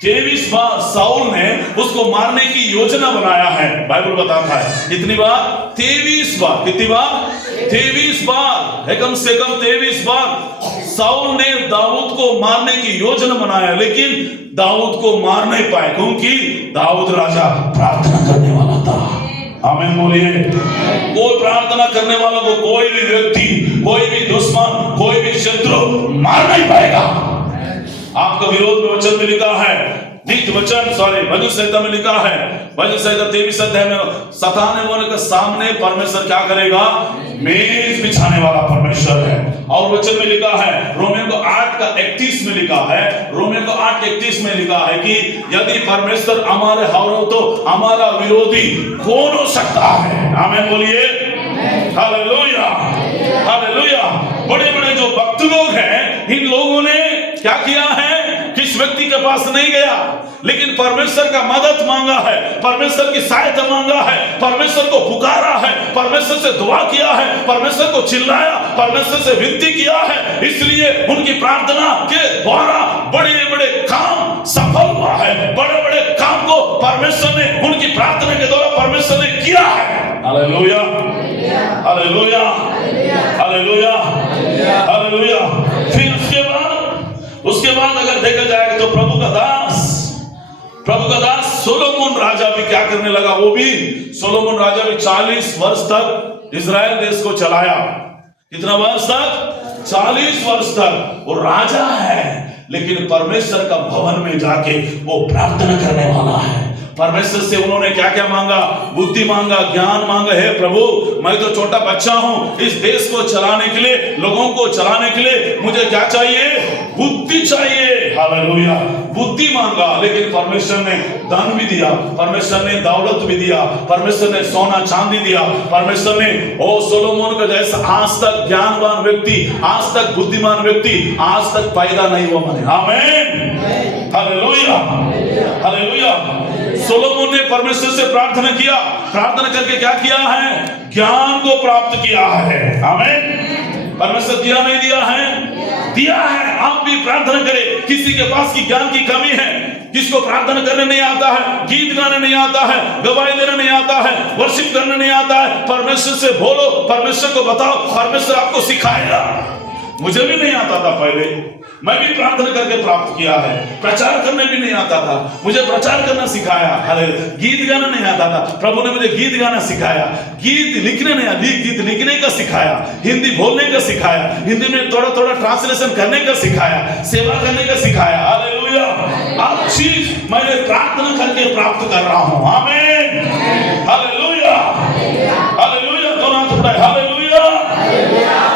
23 बार साउल ने उसको मारने की योजना बनाया है। बाइबल बताता है कितनी बार? 23 बार। कितनी बार? 23 बार है, कम से कम 23 बार साउल ने दाऊद को मारने की योजना बनाया, लेकिन दाऊद को मार नहीं पाए, क्योंकि दाऊद राजा प्रार्थना करने वाला था। आमीन बोलिए। कोई प्रार्थना करने वालों को कोई भी व्यक्ति, कोई भी दुश्मन, कोई भी शत्रु मार नहीं पाएगा। आपका विरोध में वचन में लिखा है, भजन संहिता में लिखा है, भजन संहिता 23 अध्याय में, सताने वाले के सामने परमेश्वर क्या करेगा? मेज बिछाने वाला परमेश्वर है। और वचन में लिखा है, रोमियो को 8:31 में लिखा है, रोमियो को 8:31 में लिखा है कि यदि परमेश्वर हमारे हारो तो हमारा विरोधी कौन हो सकता है? आमीन बोलिए। Hallelujah, hallelujah. बड़े बड़े जो भक्त लोग हैं, इन लोगों ने क्या किया है? किस व्यक्ति के पास नहीं गया, लेकिन परमेश्वर का मदद मांगा है, परमेश्वर की सहायता मांगा है, परमेश्वर को पुकारा है, परमेश्वर से दुआ किया है, परमेश्वर को चिल्लाया, परमेश्वर से विनती किया है। इसलिए उनकी प्रार्थना के द्वारा बड़े बड़े काम सफल हुआ है। बड़े बड़े काम को परमेश्वर ने उनकी प्रार्थना के द्वारा परमेश्वर ने किया है। Hallelujah, hallelujah, hallelujah, hallelujah. फिर उसके बाद अगर देखा जाए तो प्रभु का दास सोलोमन राजा भी क्या करने लगा? वो भी सोलोमन राजा भी 40 वर्ष तक इजराइल देश को चलाया। कितना वर्ष तक? 40 वर्ष तक वो राजा है, लेकिन परमेश्वर का भवन में जाके वो प्रार्थना करने वाला है। परमेश्वर से उन्होंने क्या क्या मांगा? बुद्धि मांगा, ज्ञान मांगा। हे प्रभु, मैं तो छोटा बच्चा हूं, इस देश को चलाने के लिए, लोगों को चलाने के लिए मुझे क्या चाहिए? बुद्धि चाहिए। हालेलुया। बुद्धि मांगा, लेकिन परमेश्वर ने धन भी दिया, परमेश्वर ने दौलत भी दिया, परमेश्वर ने सोना चांदी दिया। परमेश्वर ने ओ सोलोमन का जैसा आज तक ज्ञानवान व्यक्ति, आज तक बुद्धिमान व्यक्ति आज तक पैदा नहीं हुआ। माने आमीन, हालेलुया, हालेलुया। सोलोमन ने परमेश्वर से प्रार्थना किया, प्रार्थना करके क्या किया है? ज्ञान को प्राप्त किया है। आमीन। परमेश्वर दिया नहीं दिया है? दिया है। आप भी प्रार्थना करें। किसी के पास की ज्ञान की कमी है, जिसको प्रार्थना करने नहीं आता है, गीत गाने नहीं आता है, गवाही देने नहीं आता है, वर्शिप करने नहीं आता है, परमेश्वर से बोलो, परमेश्वर को बताओ, परमेश्वर आपको सिखाएगा। मुझे भी नहीं आता था पहले, मैं भी प्रार्थना करके प्राप्त किया है। प्रचार करने भी नहीं आता था, मुझे प्रचार करना सिखाया। अरे गीत गाना नहीं आता था, प्रभु ने मुझे गीत गाना सिखाया। गीत लिखने नहीं आता, गीत लिखने का सिखाया, हिंदी बोलने का सिखाया, हिंदी में थोड़ा थोड़ा ट्रांसलेशन करने का सिखाया, सेवा करने का सिखाया। हालेलुया। अब चीज मैंने प्रार्थना करके प्राप्त कर रहा हूं। आमीन। हालेलुया। हालेलुया। दोनों हाथ उठाए। हालेलुया।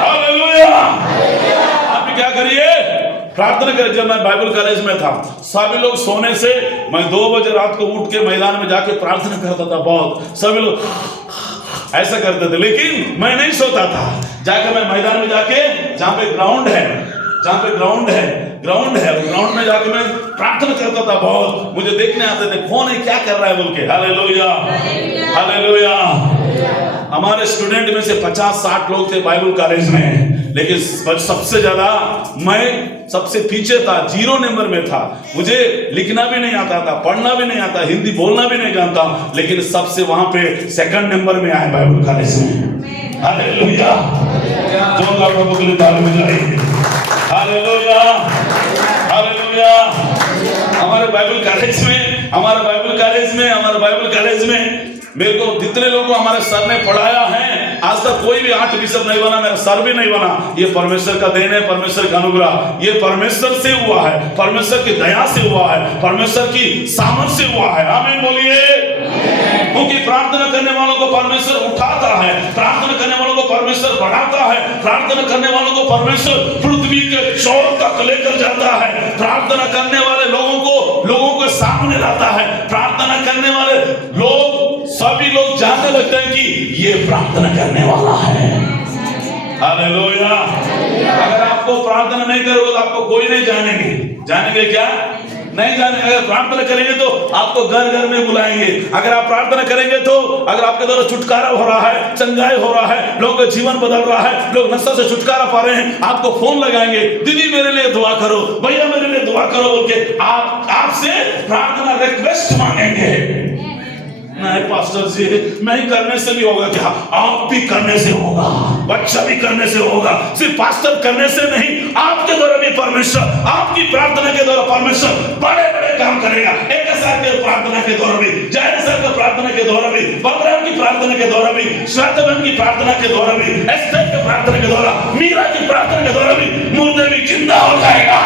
हालेलुया। आप क्या करिए, प्रार्थना करें। जब मैं बाइबल कॉलेज में था, सभी लोग सोने से मैं 2 बजे रात को उठ के मैदान में जाके प्रार्थना करता था। बहुत सभी लोग ऐसा करते थे, लेकिन मैं नहीं सोता था। जाके मैं मैदान में जाके, जहाँ पे ग्राउंड है, ग्राउंड में जाके मैं प्रार्थना करता था। बहुत मुझे देखने आते थे कौन है, क्या कर रहा है बोल के। हालेलुया। हालेलुया। हमारे स्टूडेंट में से 50-60 लोग थे बाइबल कॉलेज में, लेकिन सबसे ज्यादा मैं सबसे पीछे था, 0 नंबर में था। मुझे लिखना भी नहीं आता था, पढ़ना भी नहीं आता, हिंदी बोलना भी नहीं जानता, लेकिन सबसे वहां पे 2nd नंबर में आए बाइबल कॉलेज में। हालेलुया। जोरदार प्रभु के लिए ताली बजाइए। हालेलुया। हालेलुया। हमारे बाइबल कॉलेज में मेरे को जितने लोगों को हमारे सर ने पढ़ाया है, आज तक कोई भी आर्ट बिशप नहीं बना, मेरा सर भी नहीं बना। ये परमेश्वर का देन है, परमेश्वर का अनुग्रह। ये परमेश्वर से हुआ है, परमेश्वर की दया से हुआ है, परमेश्वर की सामर्थ से हुआ है। आमीन बोलिए। क्योंकि प्रार्थना करने वालों को परमेश्वर उठाता है, प्रार्थना करने वालों को परमेश्वर बढ़ाता है, प्रार्थना करने वालों को परमेश्वर पृथ्वी के छोर तक लेकर जाता है, प्रार्थना करने वाले लोगों को सामने लाता है। प्रार्थना करने वाले लोग, सभी लोग जानने लगते हैं कि ये प्रार्थना करने वाला है। हालेलुया। अगर आपको प्रार्थना नहीं करोगे तो आपको कोई नहीं जानेंगे क्या? नहीं जाने। अगर प्रार्थना करेंगे तो आपको घर घर में बुलाएंगे। अगर आप प्रार्थना करेंगे तो, अगर आपके द्वारा छुटकारा हो रहा है, चंगाई हो रहा है, लोगों का जीवन बदल रहा है, लोग नशा से छुटकारा पा रहे हैं, आपको फोन लगाएंगे, दीदी मेरे लिए दुआ करो, भैया मेरे लिए दुआ करो बोल के आपसे प्रार्थना रिक्वेस्ट मांगेंगे। नहीं पास्टर जी, मैं ही करने से भी होगा क्या? आप भी करने से होगा, बच्चा भी करने से होगा। सिर्फ पास्टर करने से नहीं, आपके द्वारा भी परमेश्वर, आपकी प्रार्थना के द्वारा परमेश्वर बड़े बड़े काम करेगा। एक साल के प्रार्थना के द्वारा भी, जायद सर के प्रार्थना के द्वारा भी, बलराम की प्रार्थना के द्वारा भी, श्वेतबन की प्रार्थना के द्वारा भी, एस्तर की प्रार्थना के द्वारा, मीरा की प्रार्थना के द्वारा भी मुर्दे भी जिंदा हो जाएगा।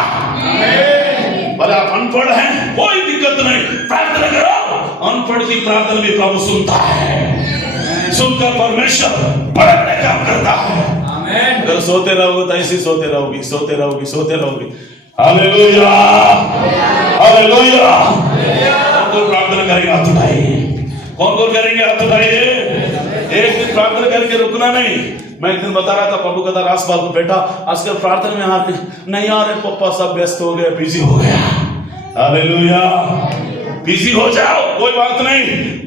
भले आप अनपढ़ हैं, कोई दिक्कत नहीं, प्रार्थना करो। अनपढ़ की प्रार्थना भी प्रभु सुनता है, सुनकर परमेश्वर बड़े बड़े काम करता है। आमीन। अगर सोते रहोगे तो ऐसे सोते रहोगी। हालेलुया। हालेलुया। कौन प्रार्थना करेंगे हाथ उठाइए। कौन करेंगे हाथ उठाइए। एक दिन प्रार्थना करके रुकना नहीं। मैं एक दिन बता रहा था, प्रभु कहता राजपाल को, बेटा आजकल प्रार्थना में नहीं आ रहे, पप्पा सब व्यस्त हो गए, बिजी हो गया। हालेलुया। बिजी हो जाओ, कोई बात नहीं,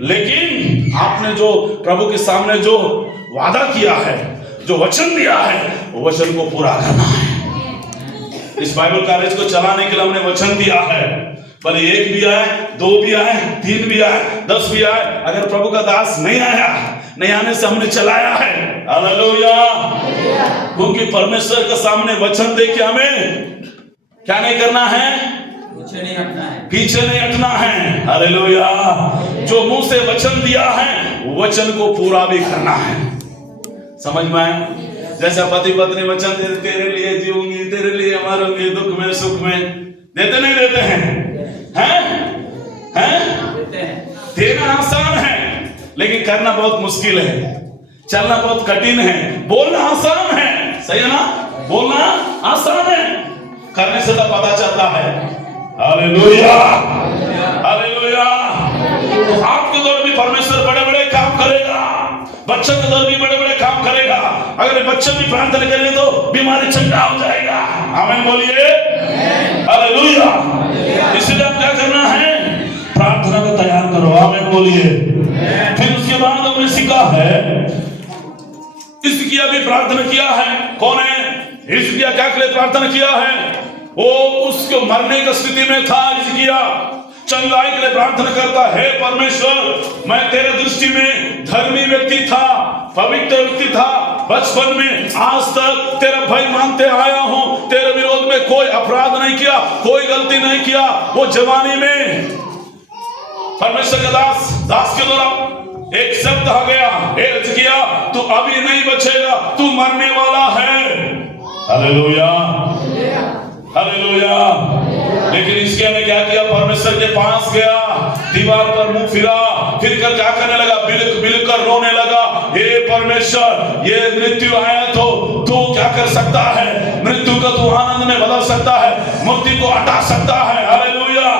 लेकिन आपने जो प्रभु के सामने जो वादा किया है, जो वचन दिया है, वो वचन को पूरा करना है। इस बाइबल कॉलेज को चलाने के लिए हमने वचन दिया है। भले 1 भी आए, 2 भी आए, 3 भी आए, 10 भी आए, अगर प्रभु का दास नहीं आने से हमने चलाया है। हालेलुया। क्योंकि परमेश्वर के सामने वचन दे के हमें क्या नहीं करना है? पीछे नहीं हटना है। हालेलुया। जो मुंह से वचन दिया है, वचन को पूरा भी करना है। समझ में आए? जैसा पति पत्नी वचन देते, तेरे लिए जीऊंगी, तेरे लिए मरूंगी, दुख में सुख में, देते नहीं देते हैं? देना आसान है, लेकिन करना बहुत मुश्किल है, चलना बहुत कठिन है। बोलना आसान है, सही है ना? बोलना आसान है, करने से तो पता चलता है। हालेलुया। हालेलुया। आपके द्वारा भी परमेश्वर बड़े बड़े काम करेगा, बच्चों के द्वारा भी बड़े बड़े काम करेगा। अगर बच्चे भी प्रार्थना करेंगे तो बीमारी चंगा हो जाएगा। आमीन बोलिए। हालेलुया। इसलिए आप क्या करना है? प्रार्थना को तैयार करो। आमीन बोलिए। फिर उसके बाद हमने सीखा है, हिजकिय्याह भी प्रार्थना किया है। कौन है हिजकिय्याह? क्या के लिए प्रार्थना किया है? वो उसको मरने की स्थिति में था हिजकिय्याह। चंगाई के लिए प्रार्थना करता है, परमेश्वर मैं तेरे दृष्टि में धर्मी व्यक्ति था, पवित्र व्यक्ति था, बचपन में आज तक तेरा भय मानते आया हूं, तेरे विरोध में कोई अपराध नहीं किया, कोई गलती नहीं किया। वो जवानी में परमेश्वर का दास के द्वारा एक शब्द आ गया, अर्ज किया, तू अभी नहीं बचेगा, तू मरने वाला है। Hallelujah, hallelujah. लेकिन इसके ने क्या किया, परमेश्वर के पास गया, दीवार पर मुंह फिरा, फिर कर क्या करने लगा, बिलक बिलक कर रोने लगा, हे परमेश्वर ये मृत्यु आया तो तू क्या कर सकता है, मृत्यु को तू आनंद में बदल सकता है, मृत्यु को हटा सकता है। हालेलुया।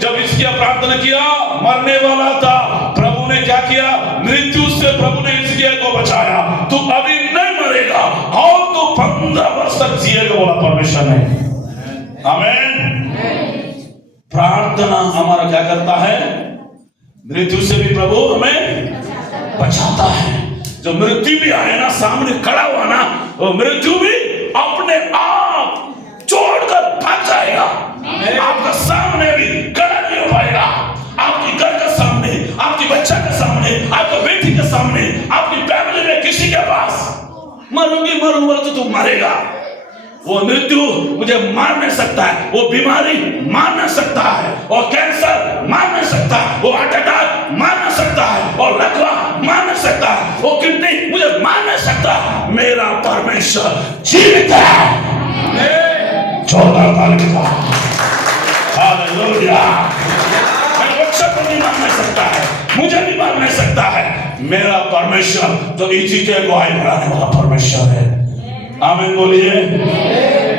जब इसकी प्रार्थना किया, मरने वाला था, प्रभु ने क्या किया, मृत्यु से प्रभु ने इसके को बचाया, तू अभी नहीं मरेगा और तू 15 वर्ष तक जिएगा, बोला परमेश्वर ने। आमीन। प्रार्थना हमारा क्या करता है, मृत्यु से भी प्रभु हमें बचाता है। जो मृत्यु भी आए ना, सामने खड़ा हुआ ना, वो मृत्यु भी अपने आप छोड़कर भाग जाएगा, आपका सामने भी खड़ा नहीं हो पाएगा, आपकी घर के सामने, आपकी बच्चा के सामने, आपकी बेटी के सामने, आपकी फैमिली में किसी के पास मरूंगा तो तू मरेगा। वो मृत्यु मुझे मार नहीं सकता है, वो बीमारी मार नहीं सकता है, वो कैंसर मार नहीं सकता है, वो हार्ट अटैक मार नहीं सकता है, और लकवा मार नहीं सकता है, वो किडनी मुझे मार नहीं सकता। मेरा परमेश्वर जीवित है। 14 तारीख का हालेलुया। मेरे बच्चा को भी मार नहीं सकता है, मुझे भी मार नहीं सकता है। मेरा परमेश्वर तो इसी के गवाही बढ़ाने वाला परमेश्वर है। आमीन बोलिए।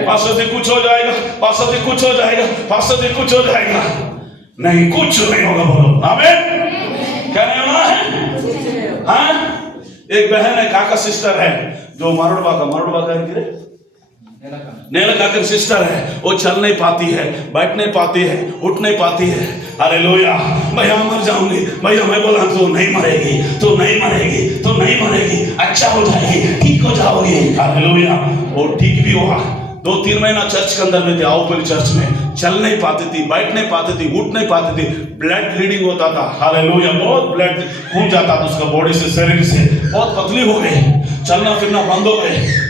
पास्टर जी कुछ हो जाएगा, पास्टर जी कुछ हो जाएगा, पास्टर जी कुछ हो जाएगा, नहीं कुछ नहीं होगा, बोलो आमीन। क्या नहीं होना है? हाँ, एक बहन है, काका सिस्टर है, जो मारोड़वा का नेला काकर सिस्टर है, वो चल नहीं पाती है, बैठ नहीं पाती है, उठ नहीं पाती है। हालेलुया। भैया मर जाऊंगी, भैया मैं बोला तो नहीं मरेगी, तो नहीं मरेगी, तो नहीं मरेगी, अच्छा हो जाएगी, ठीक हो जाओगी। हालेलुया। वो ठीक भी हुआ, 2-3 महीना चर्च के अंदर में थे, आओपरी चर्च में, चल नहीं पाती थी, बैठ नहीं पाती थी, उठ नहीं पाती थी, ब्लड ब्लीडिंग होता था। हालेलुया। बहुत ब्लड खून जाता था उसका बॉडी से, शरीर से, बहुत पतली हो गई, चलना फिरना बंद हो गए,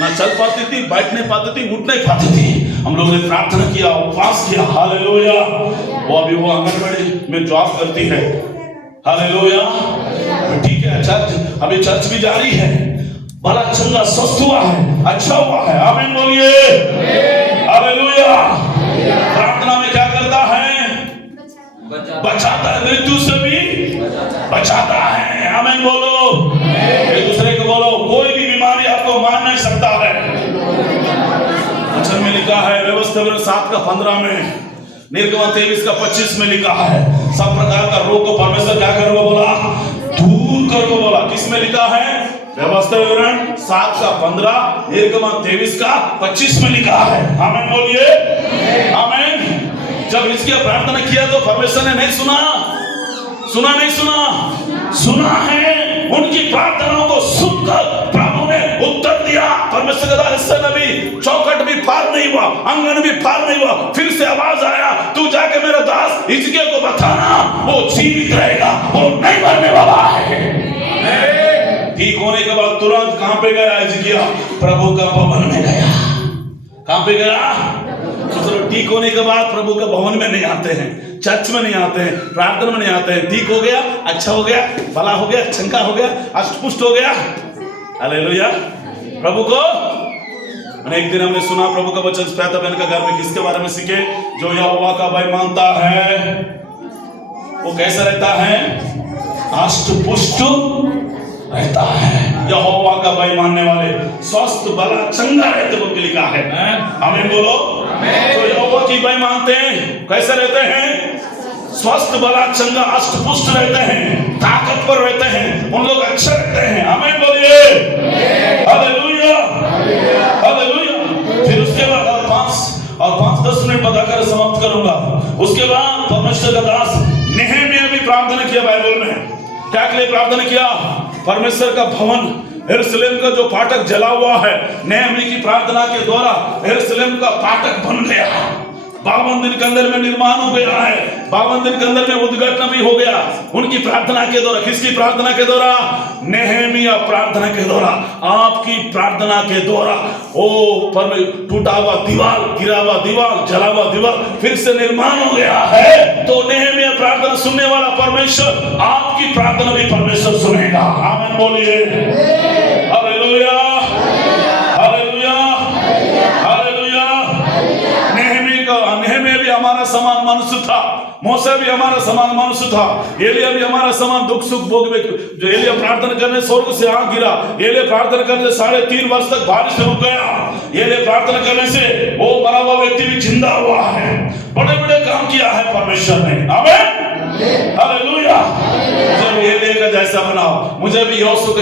ना चल पाती थी, बैठ नहीं पाती थी, उठ नहीं पाती थी। हम लोगों ने प्रार्थना किया, उपवास किया। हालेलुया। वो अभी वो आंगनबाड़ी में जॉब करती है। हालेलुया। ठीक है, चर्च अभी चर्च भी जारी है, बड़ा चंगा स्वस्थ हुआ है, अच्छा हुआ है। आमीन बोलिए। हालेलुया। प्रार्थना में क्या करता है, बचाता है, मृत्यु से भी बचाता है। आमीन बोलो। एक दूसरे को बोलो, कोई भी बीमारी आपको मार नहीं सकता है। वचन में लिखा है, व्यवस्था 7:15 में, निर्गमन 23:25 में लिखा है, सब प्रकार का रोग को परमेश्वर क्या करोगे बोला, दूर करोगे बोला। किसमें लिखा है, व्यवस्था विवरण 7:15, निर्गमन 23:25 में लिखा है। आमीन बोलिए। आमीन। जब इसकी प्रार्थना किया तो परमेश्वर ने नहीं सुना, नहीं सुना है। उनकी प्रार्थनाओं को सुनकर प्रभु ने उत्तर दिया। परमेश्वर का दास नबी चौखट भी पार नहीं हुआ, आंगन भी पार नहीं हुआ, फिर से आवाज आया, तू जाके मेरा दास हिजकिय्याह को बताना, वो जीवित रहेगा, वो नहीं मरने वाला है। ठीक होने के बाद तुरंत कहां पे गया हिजकिय्याह, प्रभु का भवन में गया। कहां पे गया, ठीक होने के बाद प्रभु के भवन में नहीं आते हैं, चर्च में नहीं आते हैं, प्रार्थना में नहीं आते हैं। ठीक हो गया, अच्छा हो गया, भला हो गया, चंगा हो गया, अष्टपुष्ट हो गया। हालेलुया। प्रभु को एक दिन हमने सुना, प्रभु का वचन पैदा बहन का घर में किसके बारे में सीखे, जो यहोवा का भय मानता है वो कैसा रहता है, अष्टपुष्ट रहता है। यहोवा का भय मानने वाले स्वस्थ भला चंगा रहते बोल के लिखा है। आमीन बोलो। तो यहोवा की भय मानते हैं, कैसे रहते हैं, स्वस्थ भला चंगा अष्टपुष्ट रहते हैं, ताकतवर रहते हैं, उन लोग अच्छे रहते हैं। आमीन बोलिए। हालेलुया। हालेलुया। फिर उसके बाद 5-10 मिनट बताकर समाप्त करूंगा। उसके बाद परमेश्वर का दास नेहमिया भी प्रार्थना किया बाइबल में। क्या के लिए प्रार्थना किया, परमेश्वर का भवन यरूशलेम का जो फाटक जला हुआ है, नेहमिया की प्रार्थना के द्वारा यरूशलेम का फाटक बन गया। 52 दिन के अंदर में निर्माण हो गया है, 52 दिन के अंदर में उद्घाटन भी हो गया उनकी प्रार्थना के द्वारा। किसकी प्रार्थना के द्वारा? नेहेमिया प्रार्थना के द्वारा, आपकी प्रार्थना के द्वारा। ओ पर टूटा हुआ दीवार, गिरा हुआ दीवार, जला हुआ दीवार फिर से निर्माण हो गया है। तो नेहेमिया प्रार्थना सुनने वाला परमेश्वर आपकी प्रार्थना भी परमेश्वर सुनेगा। आमीन बोलिए। Hallelujah, hallelujah, hallelujah. नेहेमिया भी हमारा समान मनुष्य था, मूसा भी हमारा समान मनुष्य था, एलिया भी हमारा समान दुख सुख भोग में। जो एलिया प्रार्थना करने स्वर्ग से आग गिरा, एलिया प्रार्थना करने से 3.5 वर्ष तक बारिश रुक गया, एलिया प्रार्थना करने से वो मरा हुआ व्यक्ति भी जिंदा हुआ है। बड़े बड़े काम किया है परमेश्वर ने। आमीन, हालेलुया। मुझे भी एलिया का जैसा बनाओ, मुझे भी यहोशू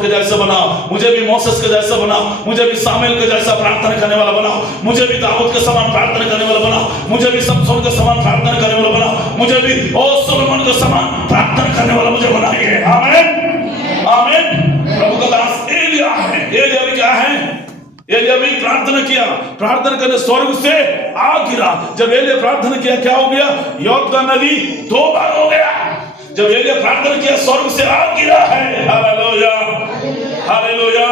के जैसा बनाओ, मुझे भी मोसेस के जैसा बनाओ, मुझे भी सामुएल के जैसा प्रार्थना करने वाला बनाओ, मुझे भी दाऊद के समान प्रार्थना करने वाला बनाओ, मुझे भी समसोन के समान प्रार्थना करने वाला बनाओ, मुझे भी सुलेमान के समान प्रार्थना करने वाला मुझे बनाइए। आमीन, आमीन। प्रभु का दास एलिया है। एलिया भी क्या है? एलिया भी प्रार्थना किया, प्रार्थना करने स्वर्ग से आग गिरा। जब एलिया प्रार्थना किया क्या हो गया? यॉर्दन नदी 2 बार हो गया। जब एलिया प्रार्थना किया स्वर्ग से आग गिरा है। Hallelujah, hallelujah,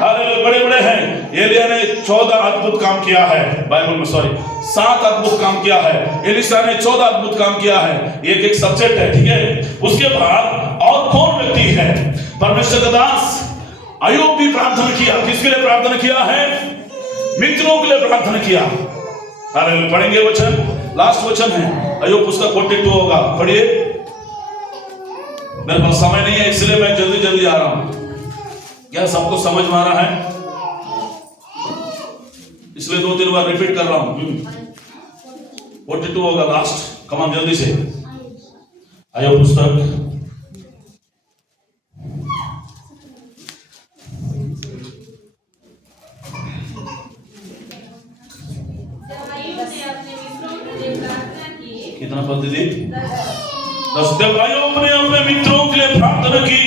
hallelujah. बड़े बड़े हैं। एलिया ने 14 अद्भुत काम किया है बाइबल में, 7 अद्भुत काम किया है। एलिशा ने 14 अद्भुत काम किया है। एक सब्जेक्ट है, ठीक है। उसके बाद और कौन व्यक्ति है? परमेश्वर का दास अय्यूब भी प्रार्थना किया। किसके लिए प्रार्थना किया है? मित्रों के लिए प्रार्थना किया। हालेलुया। पढ़ेंगे वचन, लास्ट वचन है अय्यूब पुस्तक 42 होगा, पढ़िए। मेरे पास समय नहीं है इसलिए मैं जल्दी जल्दी आ रहा हूं। क्या सबको समझ में आ रहा है? इसलिए 2-3 बार रिपीट कर रहा हूं। 42 होगा लास्ट। कम ऑन जल्दी से। अय्यूब पुस्तक कितना पद दीदी? 10। जब अय्यूब ने अपने मित्रों के लिए प्रार्थना की,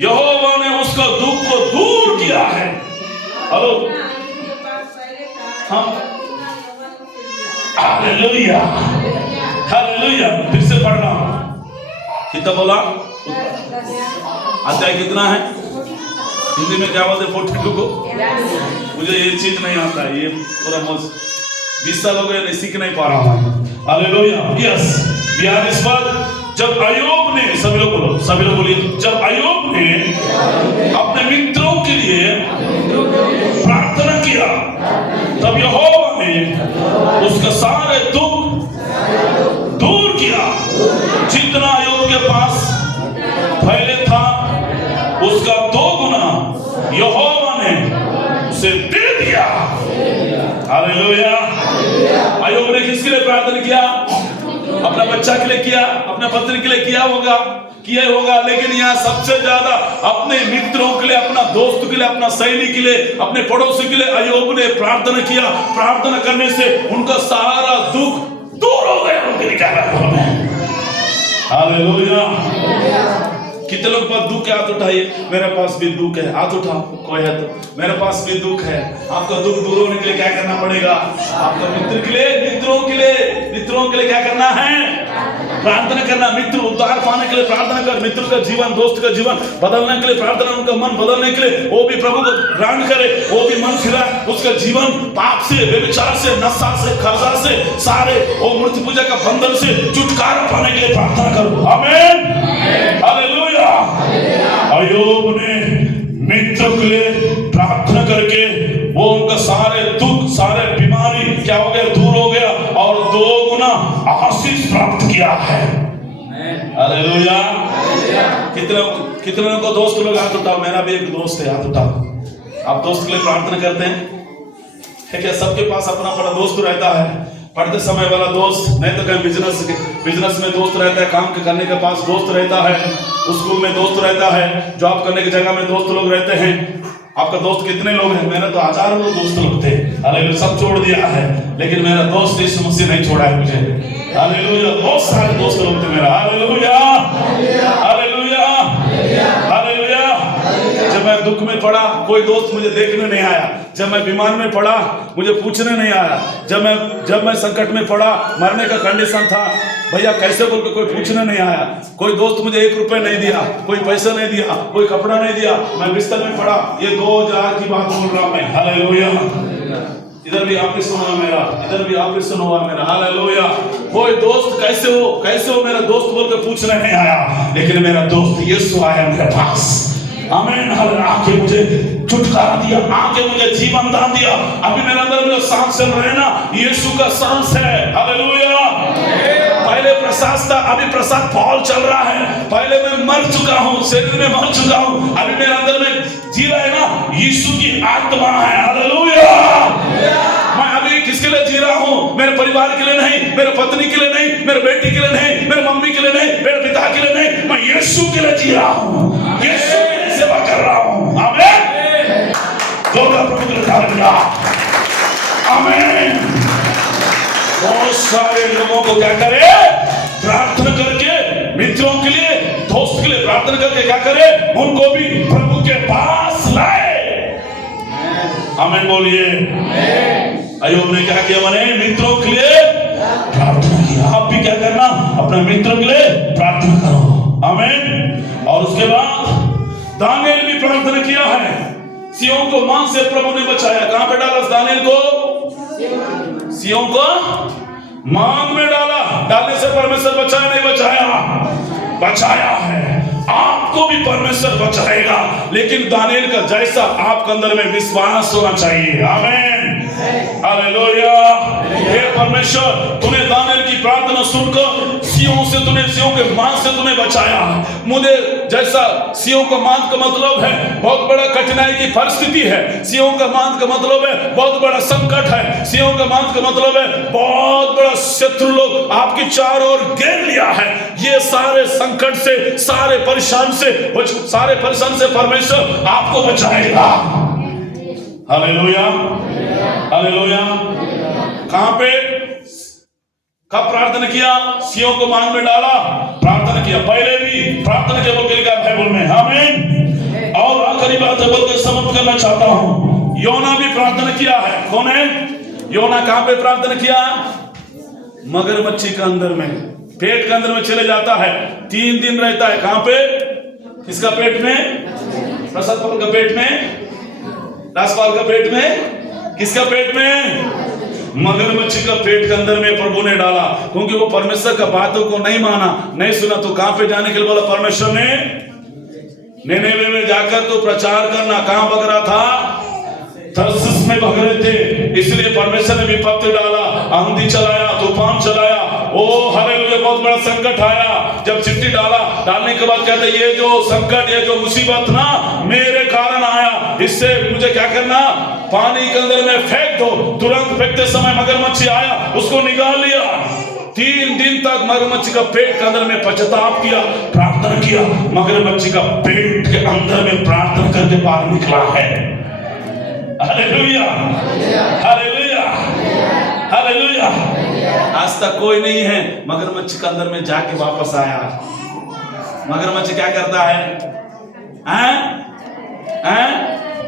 यहोवा ने उसका दुख को दूर किया है। हेलो, हाँ, हालेलुया, हालेलुया। फिर से पढ़ रहा हूं। कितना बोला? अध्याय कितना है? हिंदी में क्या बोलते? 42 को। मुझे ये चीज नहीं आता है, ये पूरा 20 साल हो गए, सीख नहीं पा रहा हूं। Hallelujah, yes. 42 पद। जब अय्यूब ने, सभी लोग बोलो, सभी लोग बोलिए, जब अय्यूब ने अपने मित्रों के लिए प्रार्थना किया तब यहोवा ने उसका सारे दुख दूर किया। जितना अय्यूब के पास पहले था उसका 2 गुना यहोवा ने उसे दे दिया। हालेलुया। अय्यूब ने किसके लिए प्रार्थना किया? अपना बच्चा के लिए किया, अपने पत्नी के लिए किया होगा, लेकिन यहाँ सबसे ज्यादा अपने मित्रों के लिए, अपना दोस्त के लिए, अपना सैनिक के लिए, अपने पड़ोसी के लिए अय्यूब ने प्रार्थना किया। प्रार्थना करने से उनका सारा दुख दूर हो गया। उनके लिए क्या है? हालेलुया। कितने लोग पास दुख है? हाथ उठाइए। मेरे पास भी दुख है, हाथ उठाओ। कोई है तो? मेरे पास भी दुख है। आपका दुख दूर होने के लिए क्या करना पड़ेगा? आपका मित्रों के लिए क्या करना है? प्रार्थना करना। मित्र उद्धार पाने के लिए प्रार्थना कर। मित्र का जीवन, दोस्त का जीवन बदलने के लिए प्रार्थना, उनका मन बदलने के लिए, वो भी प्रभु को ग्रहण करे, वो भी मन फिरा, उसका जीवन पाप से, व्यभिचार से, नशा से, कर्जा से, सारे वो मूर्ति पूजा का बंधन से छुटकारा पाने के लिए प्रार्थना करो। आमीन, हालेलुया। अय्यूब ने मित्र के लिए प्रार्थना करके वो उनका सारे दुख, सारे बीमारी क्या हो गया? दूर हो गया और 2 गुना आशीष प्राप्त किया है। हालेलुया। कितने को दोस्त लोग हाथ उठाओ। मेरा भी एक दोस्त है, हाथ उठाओ। आप दोस्त के लिए प्रार्थना करते हैं? है क्या? सबके पास अपना अपना दोस्त रहता है। पढ़ते समय वाला दोस्त, नहीं तो कहीं बिजनेस में दोस्त रहता है, काम करने के पास दोस्त रहता है, स्कूल में दोस्त रहता है, जॉब करने की जगह में दोस्त लोग रहते हैं। आपका दोस्त कितने लोग हैं? मेरे तो हजारों दोस्त लोग थे। हालेलुया। सब छोड़ दिया है, लेकिन मेरा दोस्त यीशु मसीह नहीं छोड़ा है मुझे। हालेलुया। बहुत सारे दोस्त लोग थे मेरा। Hallelujah, hallelujah, hallelujah. जब मैं दुख में पड़ा, कोई दोस्त मुझे देखने नहीं आया। जब मैं बीमार में पड़ा, मुझे पूछने नहीं आया। जब मैं संकट में पड़ा, मरने का कंडीशन था, भैया कैसे बोल के कोई पूछने नहीं आया। कोई दोस्त मुझे 1 रुपए नहीं दिया, कोई पैसा नहीं दिया, कोई कपड़ा नहीं दिया। मैं बिस्तर में पड़ा। ये 2000 की बात बोल रहा हूं मैं। हालेलुया। इधर भी ऑपरेशन हुआ मेरा, इधर भी ऑपरेशन हुआ मेरा। हालेलुया। कोई दोस्त कैसे हो मेरा दोस्त बोल के पूछने नहीं आया, लेकिन मेरा दोस्त यीशु आया मेरे पास। आमीन। आके मुझे छुटकारा दिया, आके मुझे जीवन दान दिया। अभी मेरे अंदर में जो सांस चल रहे हैं ना, यीशु का सांस है। हालेलुया। पहले प्रसाद था, अभी प्रसाद पॉल चल रहा है। पहले मैं मर चुका हूँ, शरीर में मर चुका हूँ, अभी मेरे अंदर में जी रहा है ना, यीशु की आत्मा है। हालेलुया। मैं अभी किसके लिए जी रहा हूँ? मेरे परिवार के लिए नहीं, मेरे पत्नी के लिए नहीं, मेरे बेटी के लिए नहीं, मेरे मम्मी के लिए नहीं, मेरे पिता के लिए नहीं, मैं यीशु के लिए जी रहा हूँ, यीशु की सेवा कर रहा हूँ। आमीन। जोरदार प्रभु के लिए तालियां। आमीन। बहुत सारे लोगों को क्या करे? प्रार्थना करके, मित्रों के लिए, दोस्त के लिए प्रार्थना करके क्या करे? उनको भी प्रभु के पास लाए। आमीन बोलिए। अय्यूब ने क्या किया? मैंने मित्रों के लिए प्रार्थना किया। आप भी क्या करना? अपने मित्रों के लिए प्रार्थना करो। आमीन। और उसके बाद दानियल भी प्रार्थना किया है। सियों को मांग से प्रभु ने बचाया। कहां पे डाला दानियल को? सियों को मांग में डाला। डालने से परमेश्वर बचाया नहीं बचाया? बचाया है। आपको भी परमेश्वर बचाएगा, लेकिन दानियल का जैसा आपके अंदर में विश्वास होना चाहिए। आमीन। हालेलुया। हे परमेश्वर, तूने दानियल की प्रार्थना सुनकर सियों के मांग से तूने बचाया। मुझे जैसा सियों का मांग का मतलब है बहुत बड़ा कठिनाई की परिस्थिति है। सियों का मांग का मतलब है बहुत बड़ा संकट है। सियों का मांग का मतलब है बहुत बड़ा शत्रु लोग आपकी चारों ओर घेर लिया है। ये सारे संकट से, सारे परेशान से परमेश्वर आपको बचाएगा। हालेलुया। हालेलुया। कहां पे, कब प्रार्थना किया? सियों को मांग में डाला, प्रार्थना किया। पहले भी प्रार्थना के बोल के लिखा बाइबल में। आमीन। और आखिरी बात है बोल के समाप्त करना चाहता हूं। योना भी प्रार्थना किया है। कौन है योना? कहां पे प्रार्थना किया? मगरमच्छी के अंदर में, पेट के अंदर में चले जाता है। 3 दिन रहता है। कहां पे? किसका पेट में? प्रसाद पाल का पेट में, राजपाल का पेट में, किसका पेट में? मगरमच्छ का पेट के अंदर में प्रभु ने डाला, क्योंकि वो परमेश्वर का बातों को नहीं माना, नहीं सुना। तो कहां पे जाने के लिए बोला परमेश्वर ने? निनेवे में जाकर तो प्रचार करना। कहां भग रहा था? तरसुस में भग रहे थे, इसलिए परमेश्वर ने विपत्ति डाला, आंधी चलाया, तूफान चलाया। ओ हालेलुया। बहुत बड़ा संकट आया। जब चिट्ठी डालने के बाद कहते ये जो संकट, ये जो मुसीबत ना मेरे कारण आया, इससे मुझे क्या करना? पानी के अंदर में फेंक दो। तुरंत फेंकते समय मगरमच्छ आया, उसको निकाल लिया। 3 दिन तक मगरमच्छ का पेट के अंदर में पश्चाताप किया, प्रार्थना किया। मगरमच्छ का पेट के अंदर में प्रार्थना करके बाहर निकला है। हालेलुया। हालेलुया। हालेलुया। आज तक कोई नहीं है मगरमच्छ के अंदर में जाके वापस आया। मगरमच्छ क्या करता है?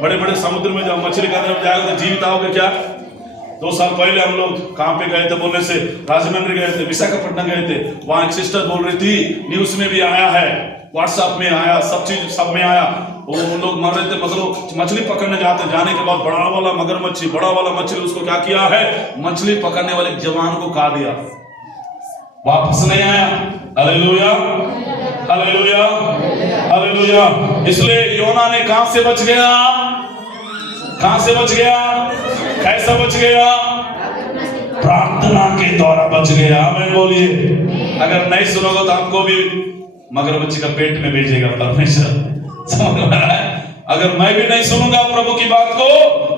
बड़े बड़े समुद्र में जब मछली के अंदर में जाएगा तो जीवित आओगे क्या? 2 साल पहले हम लोग कहां पे गए थे बोलने से, राजमंड्री गए थे, विशाखापट्टनम गए थे। वहां एक सिस्टर बोल रही थी, न्यूज में भी आया है, व्हाट्सएप में आया, सब में आया। वो लोग मर रहे थे, मछली पकड़ने जाने के बाद बड़ा वाला मछली उसको क्या किया है? मछली पकड़ने वाले जवान को खा दिया, वापस नहीं आया। हालेलुया। हालेलुया। हालेलुया। इसलिए योना ने कहां से बच गया? कहां से बच गया? कैसा बच गया? प्रार्थना के द्वारा बच गया। आमीन बोलिए। अगर नहीं सुनोगे तो आपको भी मगरमच्छ का पेट में भेजेगा परमेश्वर। समझ में आ रहा है? अगर मैं भी नहीं सुनूंगा प्रभु की बात को,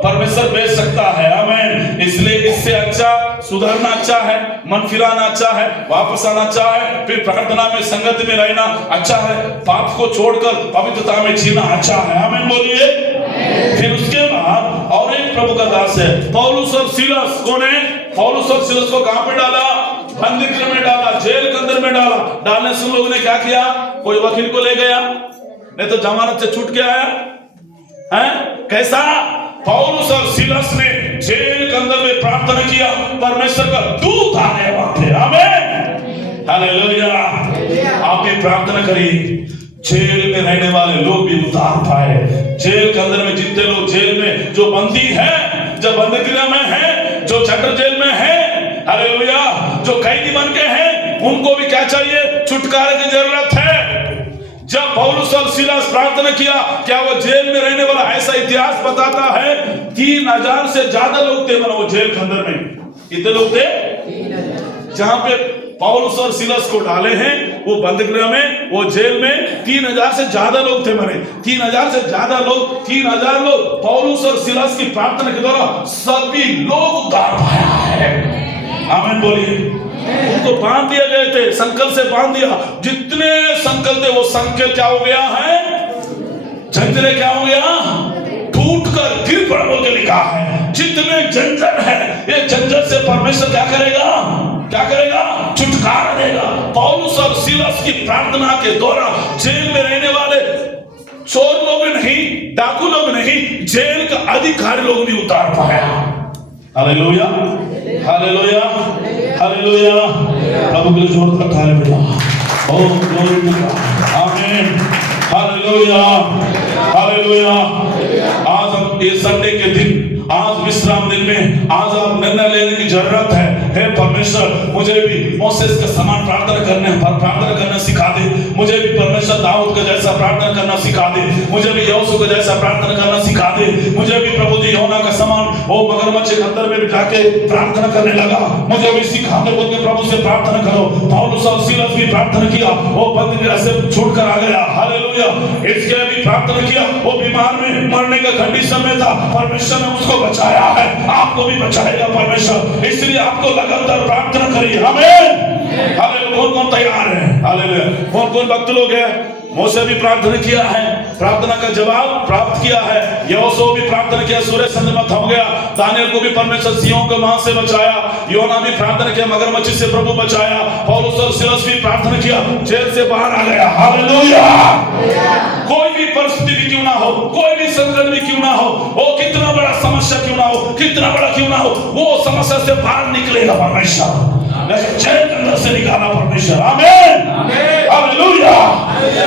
परमेश्वर भेज सकता है। आमीन। इसलिए इससे अच्छा सुधरना अच्छा है, मन फिराना अच्छा है, वापस आना अच्छा है, फिर प्रार्थना में संगत में रहना अच्छा है, पाप को छोड़कर पवित्रता में जीना अच्छा है। आमीन बोलिए। फिर उसके बाद और एक प्रभु का दास है पौलुस और सीलस। कौन है? पौलुस और सीलस को कहां पे डाला? बंदी गृह में डाला, जेल के अंदर में डाला। डालने से लोगों ने क्या किया? कोई वकील को ले गया, नहीं तो जमानत से छूट के आया, हैं? कैसा? पौलुस और सिलस ने जेल के अंदर में प्रार्थना किया, परमेश्वर का दूत आने वहां पे। आमीन, हालेलुया। आप भी प्रार्थना करिए, जेल में रहने वाले लोग भी उतार पाए। जेल के अंदर में जितने लोग जेल में जो बंदी हैं, जो बंदीगृह में हैं, जो चटर जेल में हैं, हालेलुया, जो कैदी बन के हैं, उनको भी क्या चाहिए? छुटकारे की जरूरत है। जब पौलुस और सिलास प्रार्थना किया, क्या वो जेल में रहने वाला, ऐसा इतिहास बताता है 3000 से ज्यादा लोग थे। वो जेल के अंदर में कितने लोग थे? जहां पे पौलुस और सिलास को डाले हैं, वो बंदीगृह में, वो जेल में 3000 से ज्यादा लोग थे। मरे 3000 से ज्यादा लोग, 3000 लोग पौलुस और सिलास की प्रार्थना के द्वारा सभी लोग उतार पाया है। आमीन बोलिए। उनको बांध दिया गए थे, संकल से बांध दिया। जितने संकल थे वो संकल क्या हो गया है? जंजीरें क्या हो गया? टूटकर गिर पड़ बोल के लिखा है। जितने जंजर है, ये जंजर से परमेश्वर क्या करेगा? क्या करेगा? छुटकारा देगा। पौलुस और सिलास की प्रार्थना के द्वारा जेल में रहने वाले चोर लोग नहीं, डाकू लोग नहीं, जेल का अधिकारी लोग भी उतार पाया। Hallelujah, hallelujah, hallelujah. प्रभु के लिए जोरदार ताली बजाओ। ओह ग्लोरी टू गॉड। आमीन, हालेलुया, हालेलुया। आज हम ये संडे के दिन, आज विश्राम दिन में, आज आप निर्णय लेने की जरूरत है। हे परमेश्वर, मुझे भी मोसेस के समान प्रार्थना करना सिखा दे। मुझे भी परमेश्वर दाऊद के जैसा प्रार्थना करना सिखा दे। मुझे भी यहोशू के जैसा प्रार्थना करना सिखा दे। मुझे भी प्रभु जी योना का समान वो मगरमच्छ के अंदर में भी जाके प्रार्थना करने लगा। मुझे भी सिखा दे बोल के प्रभु से प्रार्थना करो। पौलुस और सिलास भी प्रार्थना किया, वो बंदीगृह से छूटकर आ गया। हालेलुया। इसके भी प्रार्थना किया, वो बीमार में मरने का कंडीशन में था, परमेश्वर ने उसको बचाया है। आपको भी बचाएगा परमेश्वर, इसलिए आपको लगातार प्रार्थना करिए। आमीन, हालेलुया। कौन तैयार है? हालेलुया। कौन भक्त लोग हैं? मोसे भी प्रार्थना किया है, प्रार्थना का जवाब प्राप्त किया है। यहोशू भी प्रार्थना किया, सूरज चंद्रमा थम गया। दानियल को भी परमेश्वर सिंहों के मुंह से बचाया। योना भी प्रार्थना किया, मगरमच्छ से प्रभु बचाया। पौलुस और सिलास भी प्रार्थना किया, जेल से बाहर आ गया। हालेलुया। कोई भी परिस्थिति भी क्यों ना हो, कोई भी संकट भी क्यों ना हो, वो कितना बड़ा समस्या क्यों ना हो, कितना बड़ा क्यों ना हो, वो समस्या से बाहर निकलेगा परमेश्वर। जेल के अंदर से निकाला परमेश्वर। आमीन, हालेलुया।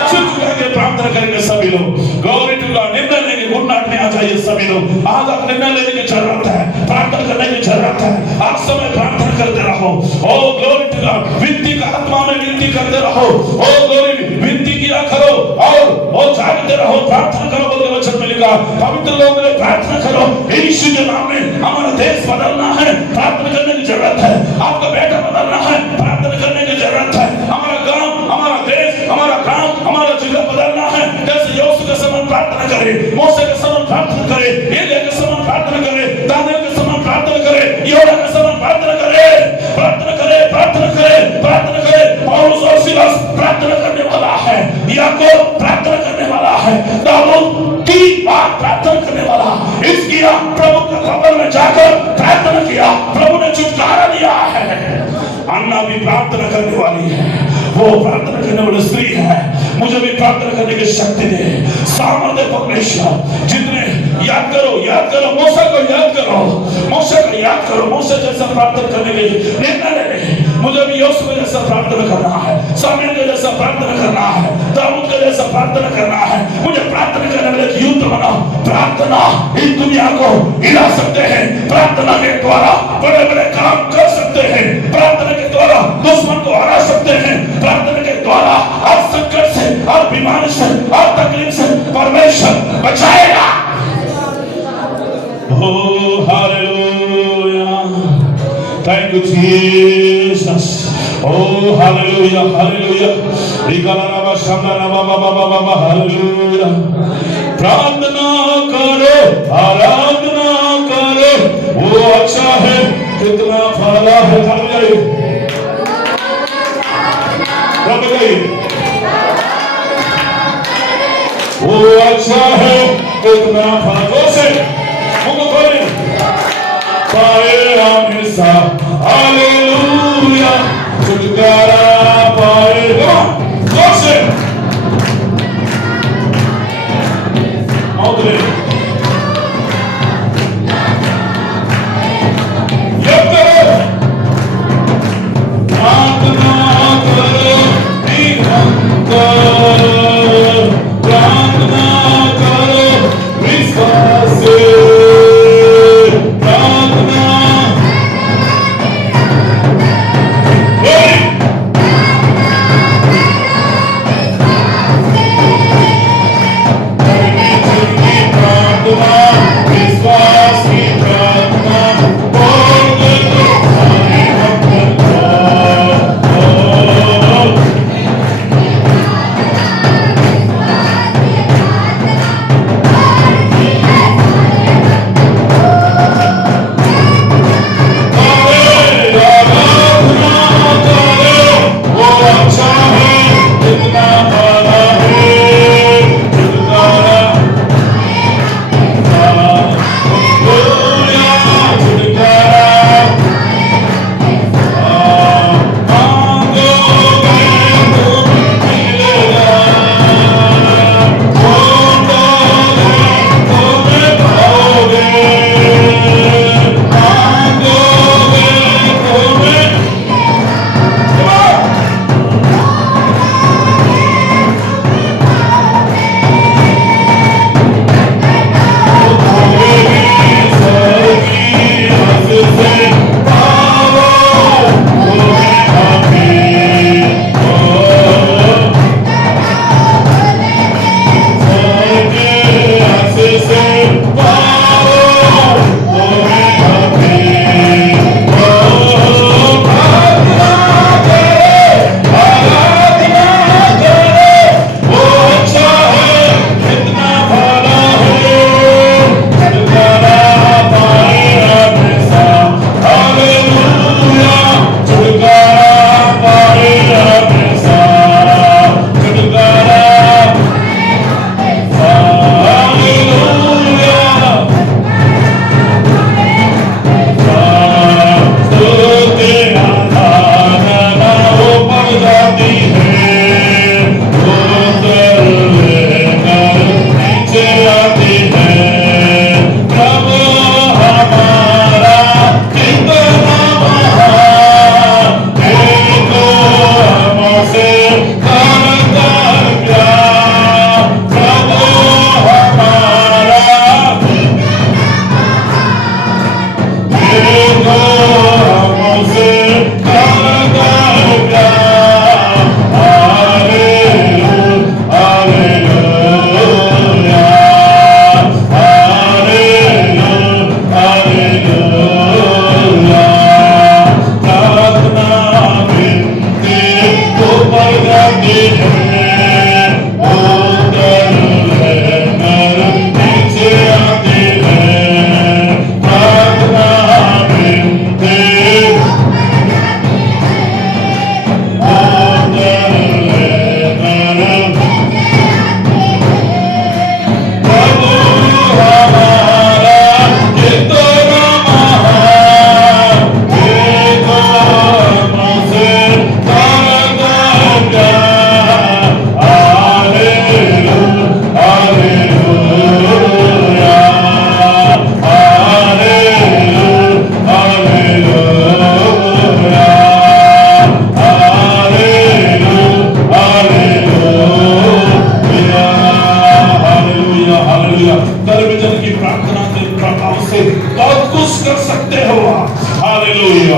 चुप करके प्रार्थना करेंगे सभी लोग। Glory to God. निर्णय लेंगे, घुटनाट में आ जाइए सभी लोग। आज आप निर्णय लेने की जरूरत है, प्रार्थना करने की जरूरत है। आप समय प्रार्थना करते रहो। ओ ग्लोरी टू गॉड। विनती का आत्मा में विनती करते रहो। ओ ग्लोरी, विनती किया करो और जागते रहो, प्रार्थना करो बोल के वचन में लिखा। पवित्र लोगों ने प्रार्थना करो। यीशु के नाम में हमारा देश बदलना है, प्रार्थना करने की जरूरत है। आपका बेटा बदलना है, प्रार्थना करने की जरूरत है। हमारा गांव, हमारा देश, हमारा काम, हमारा जिला बदलना है। जैसे यहोशू के समान प्रार्थना करे, मोसे के समान प्रार्थना करे, एलिया के समान प्रार्थना करे, दानियल के समान प्रार्थना करे, योना के समान प्रार्थना करे, प्रार्थना करे, प्रार्थना करे, प्रार्थना करे। पौलुस और सिलास प्रार्थना करने वाला है, याकूब प्रार्थना करने वाला है, दाऊद 3 बार प्रार्थना करने वाला। इसकी प्रभु के भवन में जाकर प्रार्थना किया, प्रभु ने छुटकारा दिया है। अन्ना भी प्रार्थना करने वाली है, वो प्रार्थना करने वाली स्त्री है। मुझे भी प्रार्थना करने की शक्ति दे, सामर्थ्य परमेश्वर। जितने याद करो, याद करो, मूसा को याद करो, मूसा को याद करो। मूसा जैसा प्रार्थना करने के निर्णय ले। मुझे भी यहोशू के जैसा प्रार्थना करना है, सामुएल के जैसा प्रार्थना करना है, दाऊद के जैसा प्रार्थना करना है। मुझे प्रार्थना करने वाले युद्ध बनाओ। प्रार्थना इस दुनिया को हिला सकते हैं, प्रार्थना के द्वारा बड़े बड़े काम कर सकते हैं, प्रार्थना के द्वारा दुश्मन को हरा सकते हैं, प्रार्थना के द्वारा हर संकट से, हर बीमारी से, हर तकलीफ से परमेश्वर बचाएगा। Oh, hallelujah. Thank you, Jesus. Oh, hallelujah, hallelujah. Ikaraba shamara baba hallelujah. प्रार्थना करो, आराधना करो, वो अच्छा है, कितना फला है। वो अच्छा है, कितना फला से पाए हमेशा। हालेलुया। छुटकारा पाएगा। मौत प्रार्थना विश्वास की प्रार्थना बोल दे तो सारे वक्त हालेलुया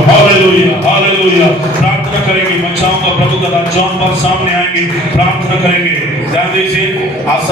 हालेलुया। प्रार्थना करेंगे, मैं चाहूंगा प्रभु का दास जॉन पर सामने आएंगे, प्रार्थना करेंगे। ध्यान दीजिए।